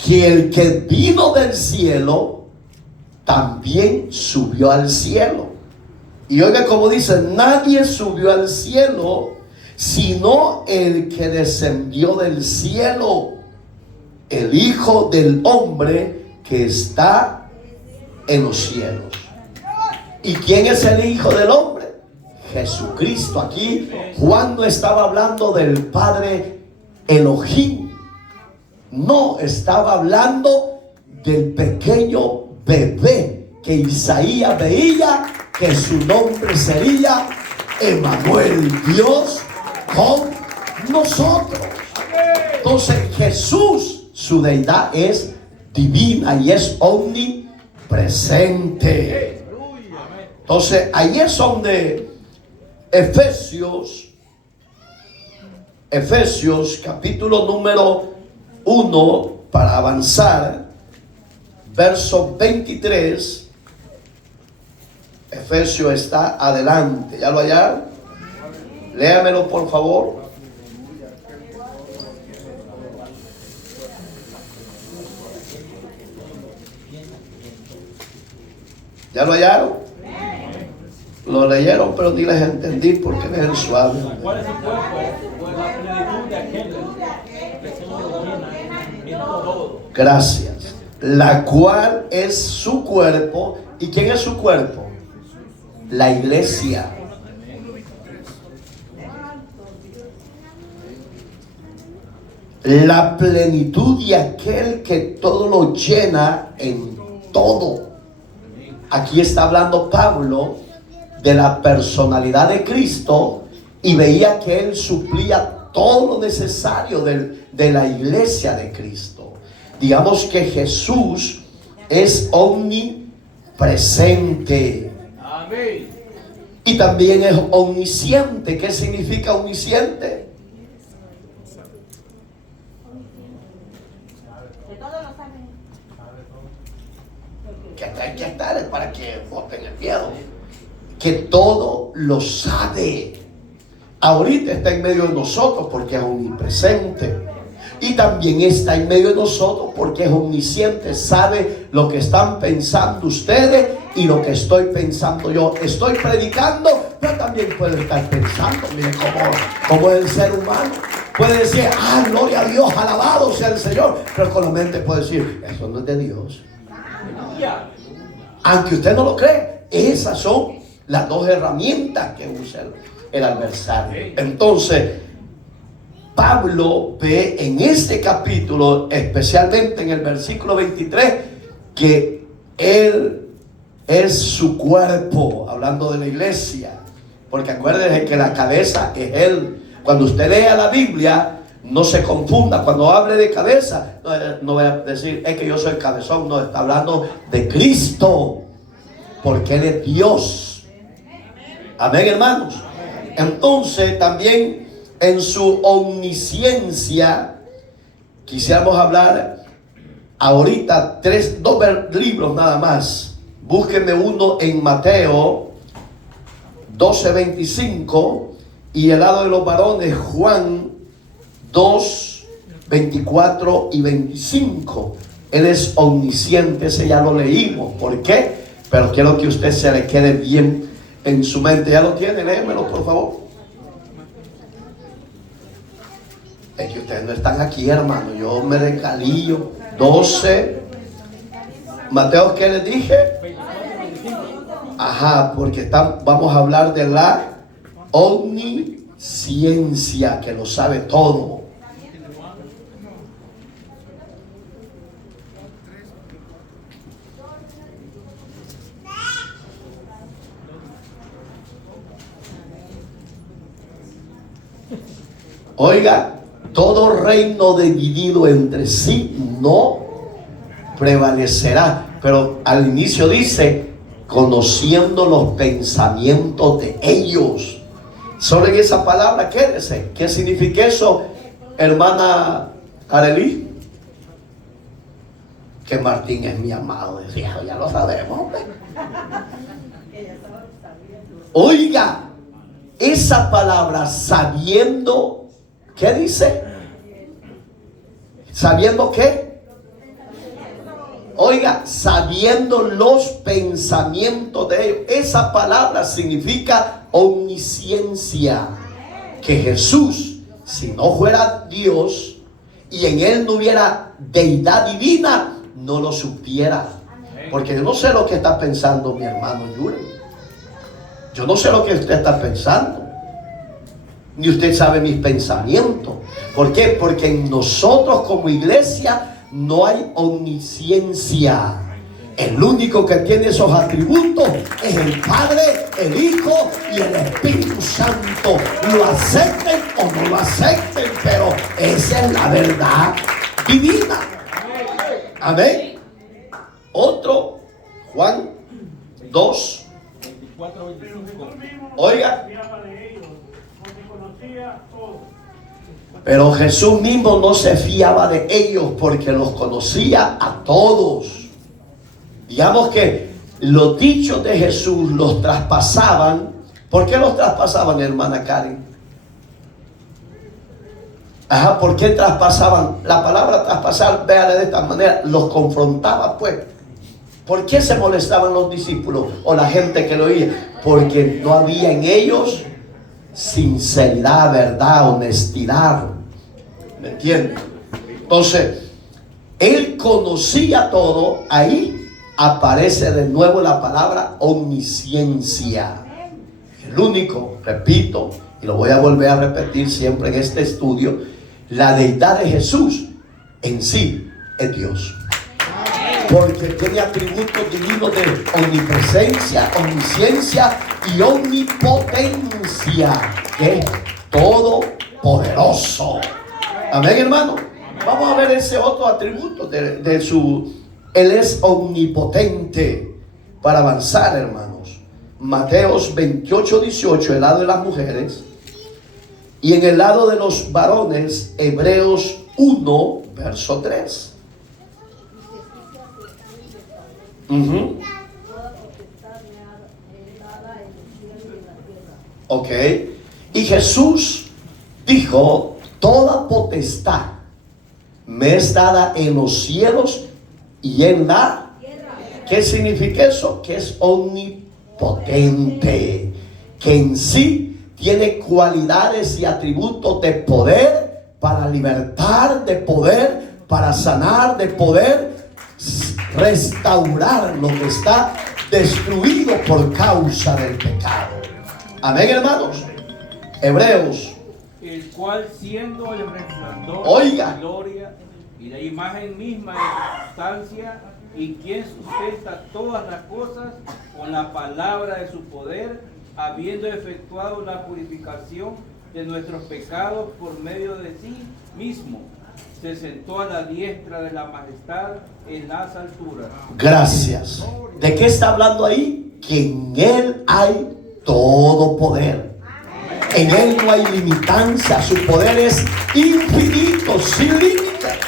que el que vino del cielo también subió al cielo. Y oiga como dice, nadie subió al cielo sino el que descendió del cielo, el Hijo del Hombre que está en los cielos. ¿Y quién es el Hijo del Hombre? Jesucristo. Aquí Juan no estaba hablando del Padre Elohim, no, estaba hablando del pequeño bebé que Isaías veía, que su nombre sería Emmanuel, Dios con nosotros. Entonces Jesús, su deidad es divina y es omnipresente. Entonces ahí es donde Efesios capítulo número 1, para avanzar, verso 23. Efesios está adelante. ¿Ya lo hallaron? Léamelo por favor. ¿Ya lo hallaron? Lo leyeron, pero ni les entendí porque leen suave. ¿Cuál es el cuerpo? La plenitud de aquel que se lo llena en todo. Gracias. La cual es su cuerpo. ¿Y quién es su cuerpo? La iglesia. La plenitud de aquel que todo lo llena en todo. Aquí está hablando Pablo de la personalidad de Cristo y veía que Él suplía todo lo necesario de la iglesia de Cristo. Digamos que Jesús es omnipresente. Amén. Y también es omnisciente. ¿Qué significa omnisciente? Que hay que estar para que voten el miedo. Que todo lo sabe. Ahorita está en medio de nosotros porque es omnipresente. Y también está en medio de nosotros porque es omnisciente. Sabe lo que están pensando ustedes y lo que estoy pensando yo. Estoy predicando, pero también puede estar pensando. Miren cómo es el ser humano. Puede decir, gloria a Dios, alabado sea el Señor. Pero con la mente puede decir, eso no es de Dios. Aunque usted no lo cree, esas son las dos herramientas que usa el adversario. Entonces, Pablo ve en este capítulo, especialmente en el versículo 23, que Él es su cuerpo, hablando de la iglesia. Porque acuérdense que la cabeza es Él. Cuando usted lea la Biblia, no se confunda. Cuando hable de cabeza, no voy a decir, es que yo soy cabezón. No, está hablando de Cristo, porque Él es Dios. Amén, hermanos. Entonces, también en su omnisciencia, quisiéramos hablar ahorita dos libros nada más. Búsquenme uno en Mateo 12:25 y el lado de los varones Juan 2:24 y 25. Él es omnisciente, ese ya lo leímos. ¿Por qué? Pero quiero que usted se le quede bien en su mente. ¿Ya lo tiene? Léemelo por favor. Es que ustedes no están aquí, hermano. Yo me descalillo. 12. Mateo, ¿qué les dije? Ajá, porque vamos a hablar de la omnisciencia, que lo sabe todo. Oiga, todo reino dividido entre sí no prevalecerá. Pero al inicio dice, conociendo los pensamientos de ellos. Solo en esa palabra quédese. ¿Qué significa eso, hermana Arely? Que Martín es mi amado. Decía, ya lo sabemos, hombre. Oiga, esa palabra sabiendo, ¿qué dice? ¿Sabiendo qué? Oiga, sabiendo los pensamientos de ellos. Esa palabra significa omnisciencia. Que Jesús, si no fuera Dios y en él no hubiera deidad divina, no lo supiera. Porque yo no sé lo que está pensando mi hermano Yuri. Yo no sé lo que usted está pensando. Ni usted sabe mis pensamientos. ¿Por qué? Porque en nosotros como iglesia no hay omnisciencia. El único que tiene esos atributos es el Padre, el Hijo y el Espíritu Santo. Lo acepten o no lo acepten, pero esa es la verdad divina. Amén. Otro, Juan 2. 24, 25. Oiga. Fiaba de ellos, porque conocía todo. Pero Jesús mismo no se fiaba de ellos porque los conocía a todos. Digamos que los dichos de Jesús los traspasaban. ¿Por qué los traspasaban, hermana Karen? ¿Por qué traspasaban? La palabra traspasar, véale de esta manera, los confrontaba pues. ¿Por qué se molestaban los discípulos o la gente que lo oía? Porque no había en ellos sinceridad, verdad, honestidad. ¿Me entienden? Entonces, él conocía todo. Ahí aparece de nuevo la palabra omnisciencia. El único, repito, y lo voy a volver a repetir siempre en este estudio, la deidad de Jesús en sí es Dios. Porque tiene atributos divinos de omnipresencia, omnisciencia y omnipotencia, que es todopoderoso. Amén, hermano. Vamos a ver ese otro atributo de su... Él es omnipotente. Para avanzar, hermanos, Mateos 28, 18, el lado de las mujeres, y en el lado de los varones, Hebreos 1, verso 3. Ok. Y Jesús dijo: toda potestad me es dada en los cielos y en la tierra. ¿Qué significa eso? Que es omnipotente, que en sí tiene cualidades y atributos de poder para libertar, de poder para sanar, de poder restaurar lo que está destruido por causa del pecado. Amén, hermanos. Hebreos, el cual siendo el resplandor oiga, de gloria y la imagen misma de sustancia, y quien sustenta todas las cosas con la palabra de su poder, habiendo efectuado la purificación de nuestros pecados por medio de sí mismo, se sentó a la diestra de la majestad en las alturas. Gracias. ¿De qué está hablando ahí? Que en Él hay todo poder. En Él no hay limitancia. Su poder es infinito, sin límite.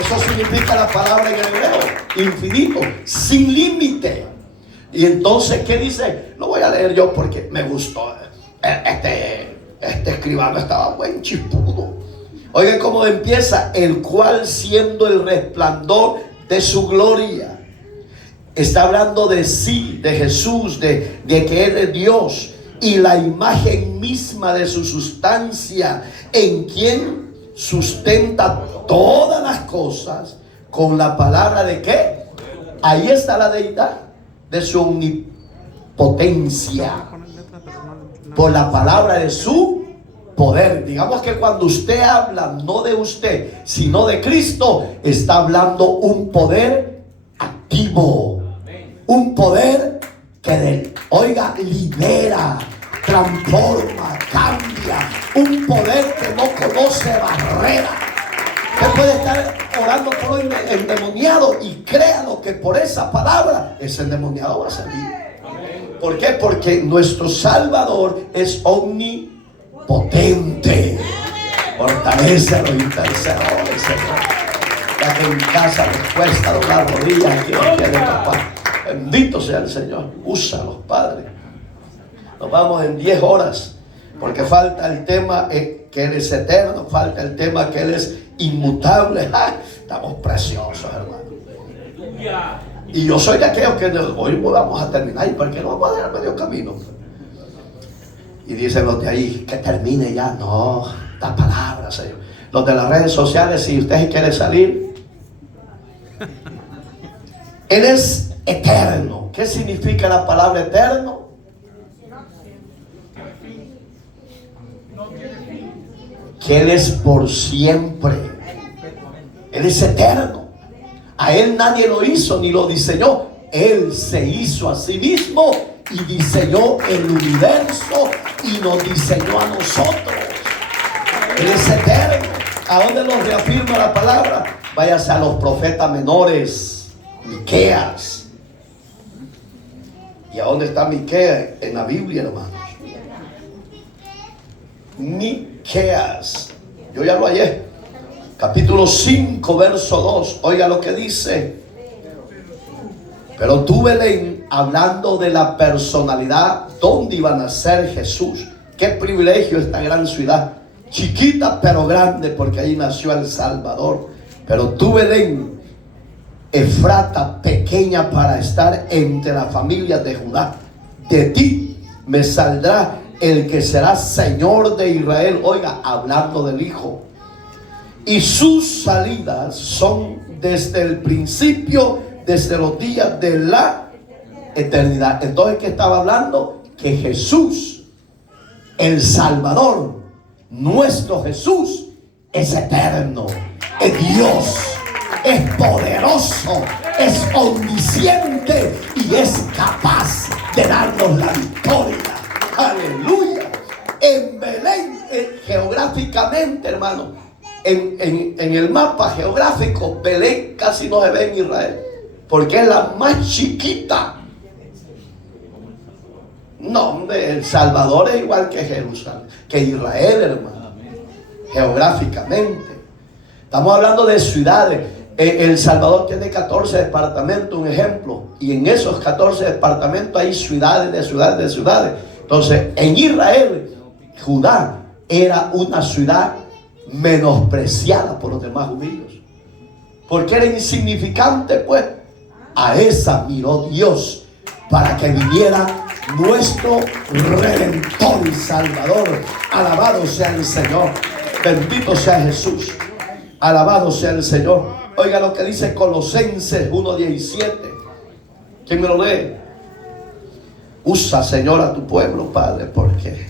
Eso significa la palabra en el hebreo: infinito, sin límite. Y entonces, ¿qué dice? Lo voy a leer yo porque me gustó. Este escribano estaba buen chispudo. Oigan cómo empieza: el cual siendo el resplandor de su gloria. Está hablando de sí, de Jesús, de que Él es Dios, y la imagen misma de su sustancia, en quien sustenta todas las cosas con la palabra de ¿qué? Ahí está la deidad de su omnipotencia, por la palabra de su poder. Digamos que cuando usted habla no de usted, sino de Cristo, está hablando un poder activo, un poder que oiga, libera, transforma, cambia, un poder que no conoce barrera. Usted puede estar orando por un endemoniado y créalo que por esa palabra ese endemoniado va a salir. ¿Por qué? Porque nuestro Salvador es omnipotente. Fortalece a los intercesores, Señor. Ya que en casa les cuesta doblar rodillas, que no tiene papá. Bendito sea el Señor. Úsalos, Padre. Nos vamos en 10 horas, porque falta el tema que Él es eterno, falta el tema que Él es inmutable. ¡Ah! Estamos preciosos, hermano. Aleluya. Y yo soy de aquellos que hoy vamos a terminar. ¿Y por qué no vamos a dejar medio camino? Y dicen los de ahí, que termine ya. No, da palabra, Señor. Los de las redes sociales, si usted quiere salir, Él es eterno. ¿Qué significa la palabra eterno? Que Él es por siempre. Él es eterno. A Él nadie lo hizo ni lo diseñó. Él se hizo a sí mismo y diseñó el universo y nos diseñó a nosotros. Él es eterno. ¿A dónde nos reafirma la palabra? Váyase a los profetas menores, Miqueas. ¿Y a dónde está Miqueas? En la Biblia, hermanos. Miqueas. Yo ya lo hallé. Capítulo 5, verso 2. Oiga lo que dice. Pero tú, Belén, hablando de la personalidad, ¿dónde iba a nacer Jesús? Qué privilegio esta gran ciudad. Chiquita pero grande, porque ahí nació el Salvador. Pero tú, Belén, Efrata, pequeña para estar entre las familias de Judá, de ti me saldrá el que será Señor de Israel. Oiga, hablando del Hijo. Y sus salidas son desde el principio, desde los días de la eternidad. Entonces, ¿qué estaba hablando? Que Jesús, el Salvador, nuestro Jesús, es eterno, es Dios, es poderoso, es omnisciente y es capaz de darnos la victoria. Aleluya. En Belén, geográficamente, hermano, en el mapa geográfico, Belén casi no se ve en Israel, porque es la más chiquita. No, hombre, El Salvador es igual que Jerusalén, que Israel, hermano, geográficamente. Estamos hablando de ciudades. El Salvador tiene 14 departamentos, un ejemplo, y en esos 14 departamentos hay ciudades de ciudades de ciudades. Entonces, en Israel, Judá era una ciudad menospreciada por los demás judíos, porque era insignificante, pues. A esa miró Dios para que viniera nuestro Redentor y Salvador. Alabado sea el Señor. Bendito sea Jesús. Alabado sea el Señor. Oiga lo que dice Colosenses 1:17. ¿Quién me lo lee? Usa, Señor, a tu pueblo, Padre, porque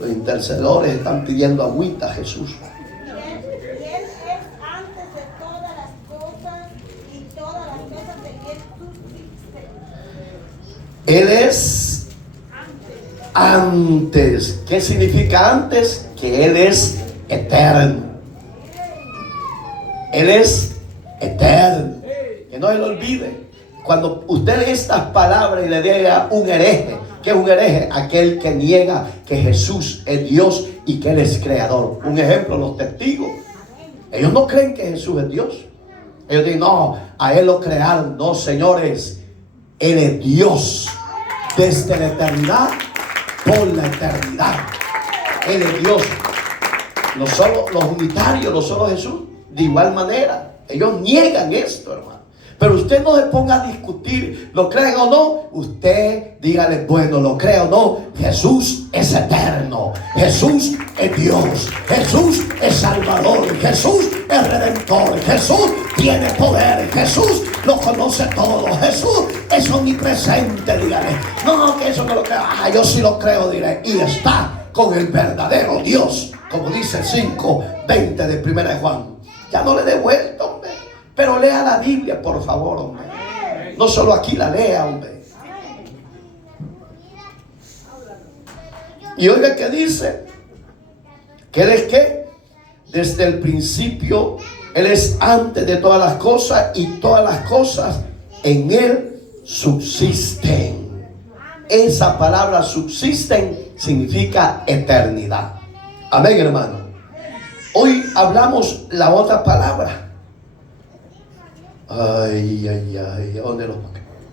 los intercedores están pidiendo agüita a Jesús. Él es antes. ¿Qué significa antes? Que Él es eterno. Él es eterno. Que no se lo olvide. Cuando usted lee estas palabras y le diga un hereje. ¿Qué es un hereje? Aquel que niega que Jesús es Dios y que Él es creador. Un ejemplo, los testigos. Ellos no creen que Jesús es Dios. Ellos dicen, no, a Él lo crearon. No, señores, Él es Dios. Desde la eternidad, por la eternidad. Él es Dios. No solo los unitarios, no solo Jesús. De igual manera, ellos niegan esto, hermano. Pero usted no se ponga a discutir, ¿lo creen o no? Usted dígale, bueno, ¿lo cree o no? Jesús es eterno. Jesús es Dios. Jesús es Salvador. Jesús es Redentor. Jesús tiene poder. Jesús lo conoce todo. Jesús es omnipresente, dígale. No, que eso no lo creo. Yo sí lo creo, diré. Y está con el verdadero Dios, como dice 5:20 de 1 de Juan. Ya no le dé vuelta, hombre. Pero lea la Biblia, por favor, hombre. No solo aquí la lea, hombre. Y oiga que dice que Él es ¿qué? Desde el principio. Él es antes de todas las cosas y todas las cosas en Él subsisten. Esa palabra subsisten significa eternidad. Amén, hermano. Hoy hablamos la otra palabra. Ay, ¿dónde lo?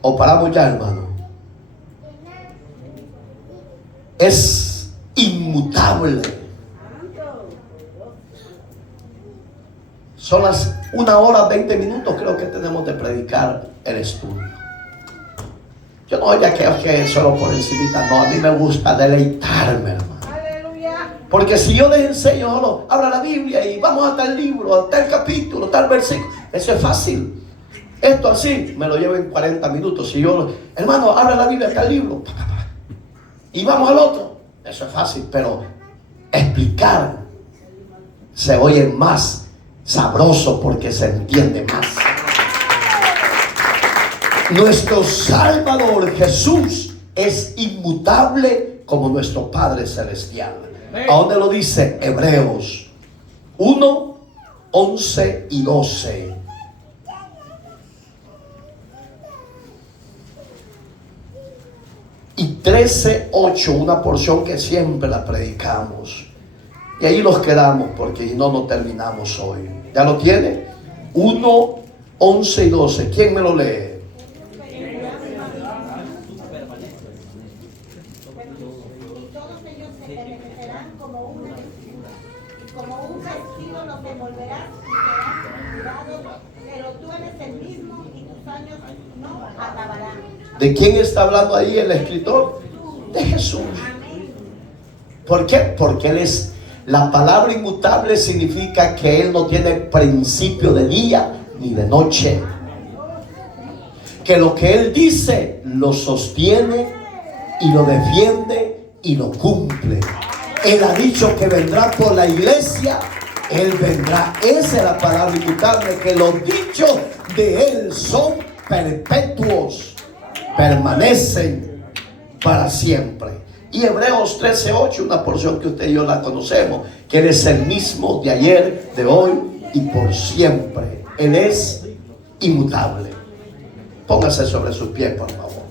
O paramos ya, hermano. Es inmutable. Son las 1 hora 20 minutos creo que tenemos de predicar el estudio. Yo no oiga que solo por encimita, no, a mí me gusta deleitarme, hermano. Porque si yo les enseño, solo abra la Biblia y vamos a tal libro, a tal capítulo, tal versículo, eso es fácil. Esto así me lo llevo en 40 minutos. Si yo, hermano, abra la Biblia, tal libro, y vamos al otro, eso es fácil. Pero explicar se oye más sabroso porque se entiende más. Nuestro Salvador Jesús es inmutable como nuestro Padre Celestial. ¿A dónde lo dice? Hebreos 1, 11 y 12. Y 13, 8, una porción que siempre la predicamos. Y ahí nos quedamos porque si no, no terminamos hoy. ¿Ya lo tiene? 1, 11 y 12. ¿Quién me lo lee? ¿De quién está hablando ahí el escritor? De Jesús. ¿Por qué? Porque Él es, la palabra inmutable significa que Él no tiene principio de día ni de noche. Que lo que Él dice lo sostiene y lo defiende y lo cumple. Él ha dicho que vendrá por la iglesia, Él vendrá. Esa es la palabra inmutable, que los dichos de Él son perpetuos, permanecen para siempre. Y Hebreos 13:8, una porción que usted y yo la conocemos, que Él es el mismo de ayer, de hoy y por siempre. Él es inmutable. Póngase sobre sus pies, por favor.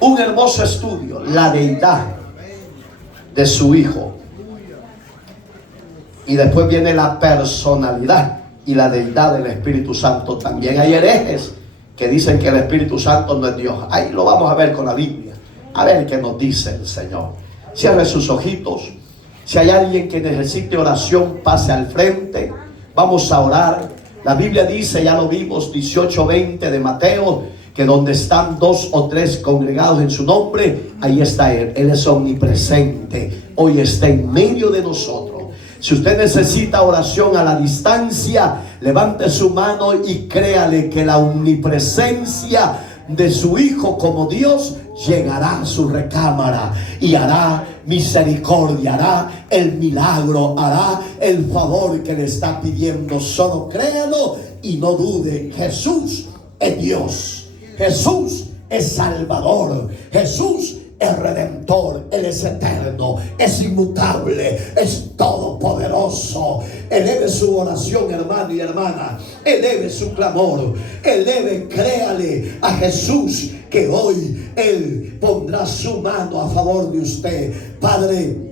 Un hermoso estudio, la deidad de su Hijo. Y después viene la personalidad y la deidad del Espíritu Santo. También hay herejes que dicen que el Espíritu Santo no es Dios. Ahí lo vamos a ver con la Biblia. A ver qué nos dice el Señor. Cierre sus ojitos. Si hay alguien que necesite oración, pase al frente. Vamos a orar. La Biblia dice, ya lo vimos, 18:20 de Mateo, que donde están 2 o 3 congregados en su nombre, ahí está Él. Él es omnipresente. Hoy está en medio de nosotros. Si usted necesita oración a la distancia, levante su mano y créale que la omnipresencia de su Hijo como Dios llegará a su recámara y hará misericordia, hará el milagro, hará el favor que le está pidiendo. Solo créalo y no dude. Jesús es Dios, Jesús es Salvador, Jesús es Redentor, Él es eterno, es inmutable, es todopoderoso. Eleve su oración, hermano y hermana, eleve su clamor, eleve, créale a Jesús que hoy Él pondrá su mano a favor de usted. Padre,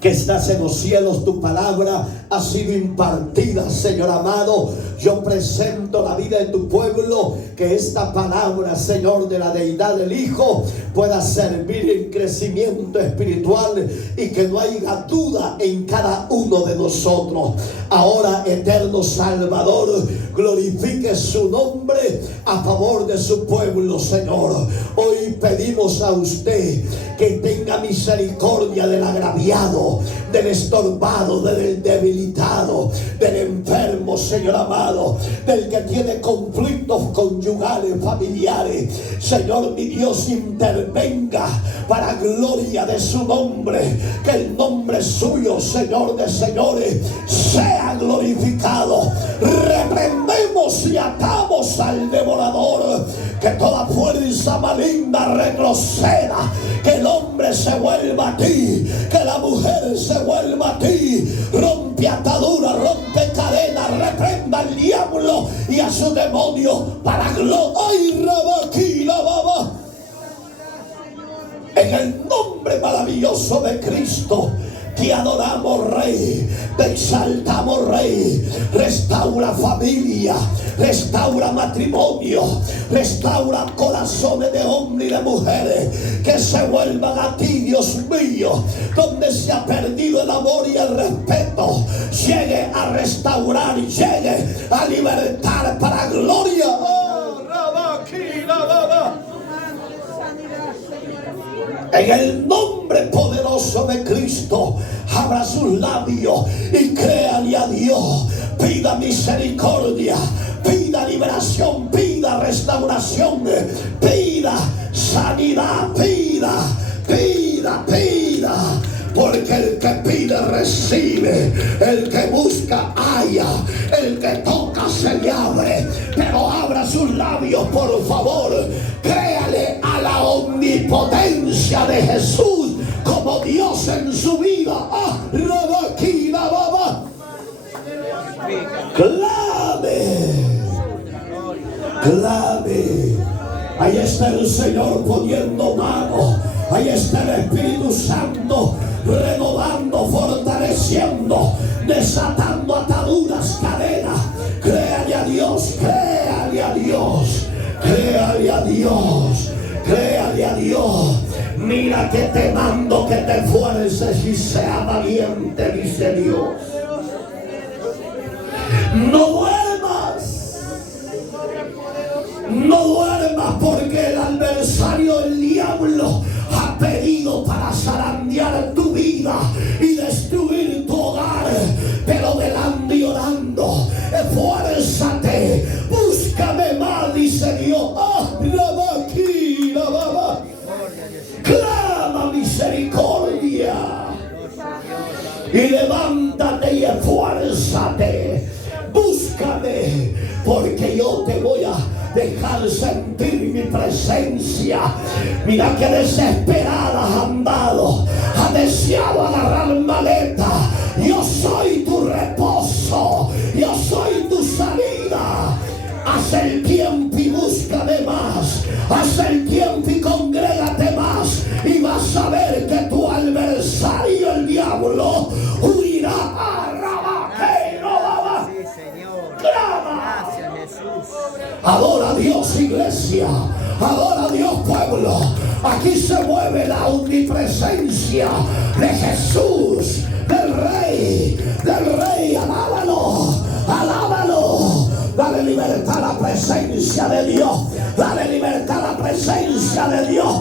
que estás en los cielos, tu palabra ha sido impartida, Señor amado. Yo presento la vida de tu pueblo, que esta palabra, Señor, de la deidad del Hijo pueda servir en crecimiento espiritual y que no haya duda en cada uno de nosotros. Ahora, eterno Salvador, glorifique su nombre a favor de su pueblo, Señor. Hoy pedimos a usted que tenga misericordia del agraviado, del estorbado, del debilitado, del enfermo, Señor amado, del que tiene conflictos conyugales, familiares. Señor mi Dios, intervenga para gloria de su nombre, que el nombre suyo, Señor de señores, sea glorificado. Reprendemos y atamos al devorador, que toda fuerza maligna retroceda, que el hombre se vuelva a ti, que la mujer se vuelva a ti. Rompe ataduras, rompe cadenas, reprenda al diablo y a su demonio para gloria. ¡Ay, Rabaquí, la baba! En el nombre maravilloso de Cristo, Te adoramos, Rey. Te exaltamos, Rey. Restaura familia, restaura matrimonio, restaura corazones de hombres y de mujeres que se vuelvan a ti, Dios mío. Donde se ha perdido el amor y el respeto, llegue a restaurar, llegue a libertar para gloria. En el nombre poderoso de Cristo, abra sus labios y créale a Dios. Pida misericordia, pida liberación, pida restauración, pida sanidad, pida. Porque el que pide recibe, el que busca halla, el que toca se le abre. Pero abra sus labios, por favor. Créale a la omnipotencia de Jesús como Dios en su vida. Clame. Ahí está el Señor poniendo mano. Ahí está el Espíritu Santo renovando, fortaleciendo, desatando ataduras, cadenas. Créale a Dios, créale a Dios, créale a Dios, créale a Dios. Mira que te mando que te esfuerces y sea valiente, dice Dios. No duermas. No duermas, porque el adversario, el diablo, ha pedido para zarandear tu vida y destruir tu hogar. Pero velando y orando, esfuérzate, búscame más, dice Dios. Clama misericordia y levántate y esfuérzate. Búscame, porque yo te voy a dejar sentir mi presencia. Mira que desesperada has andado, has deseado agarrar maleta. Yo soy tu reposo, yo soy tu salida. Haz el tiempo y búscame más. Haz el tiempo y congrégate más. Y vas a ver que tu adversario, el diablo, huirá a Gracias, Jesús. Adora a Dios, iglesia. Adora a Dios, pueblo. Aquí se mueve la omnipresencia de Jesús, del Rey. Alábalo, alábalo. Dale libertad a la presencia de Dios. Dale libertad a la presencia de Dios.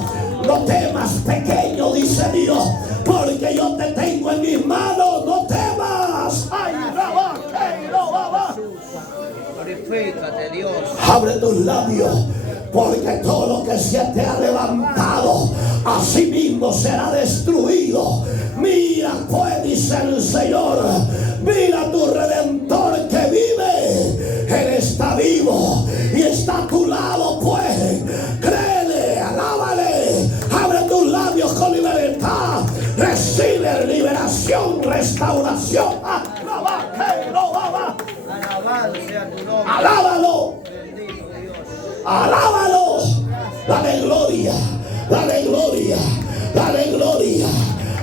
No temas, pequeño, dice Dios, porque yo te tengo en mis manos. No temas. Ay, Glorifícate, Dios. abre tus labios, porque todo lo que se te ha levantado, así mismo será destruido. Mira, pues, dice el Señor, mira tu Redentor que vive. Él está vivo y está a tu lado, pues. Créele, alábale, abre tus labios con libertad. Recibe liberación, restauración. Alabado sea tu nombre. Alábalo. Bendito Dios. Alábalo. Dale gloria. Dale gloria. Dale gloria.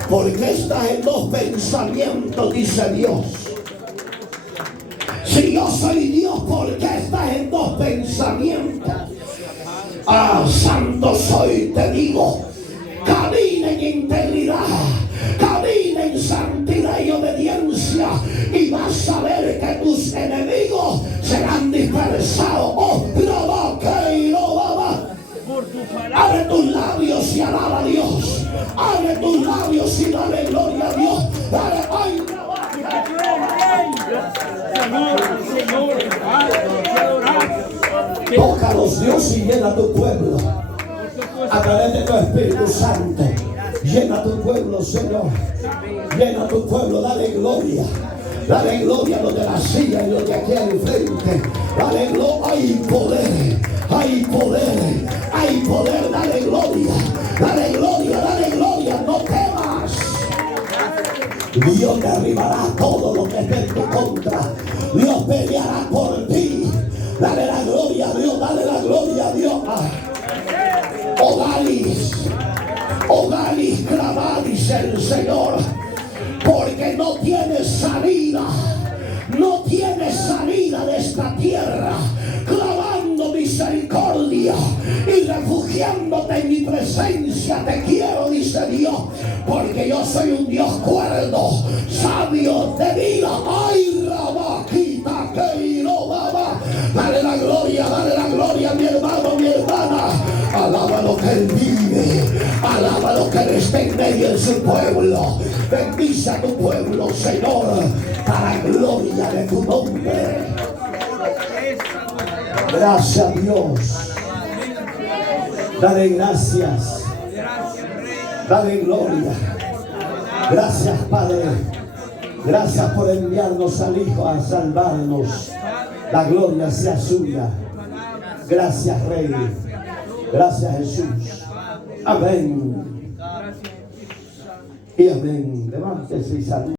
Porque estás en dos pensamientos, dice Dios. Si yo soy Dios, ¿por qué estás en dos pensamientos? Santo soy, te digo. Camina en integridad, camina en santidad y obediencia, y vas a ver que tus enemigos serán dispersados. Abre tus labios y alaba a Dios. Abre tus labios y dale gloria a Dios. Dale, ay, tócalos, Dios, y llena tu pueblo a través de tu Espíritu Santo. Llena tu pueblo, Señor. Llena tu pueblo, dale gloria. Dale gloria a los de la silla y los de aquí al frente. Dale gloria, hay poder, hay poder, hay poder, dale gloria, dale gloria, dale gloria, no temas. Dios derribará todo lo que esté en tu contra. Dios peleará por ti. Dale la gloria a Dios, dale la gloria a Dios. Oh Galis, clamá, dice el Señor, gloria y refugiándote en mi presencia te quiero, dice Dios, porque yo soy un Dios cuerdo, sabio de vida. Ay, rabaquita, que no va. Dale la gloria, mi hermano, mi hermana. Alaba lo que Él vive, alaba lo que Él está en medio de su pueblo. Bendice a tu pueblo, Señor, para gloria de tu nombre. Gracias, Dios. Dale gracias. Dale gloria. Gracias, Padre. Gracias por enviarnos al Hijo a salvarnos. La gloria sea suya. Gracias, Rey. Gracias, Jesús. Amén. Y amén. Levántese y salude.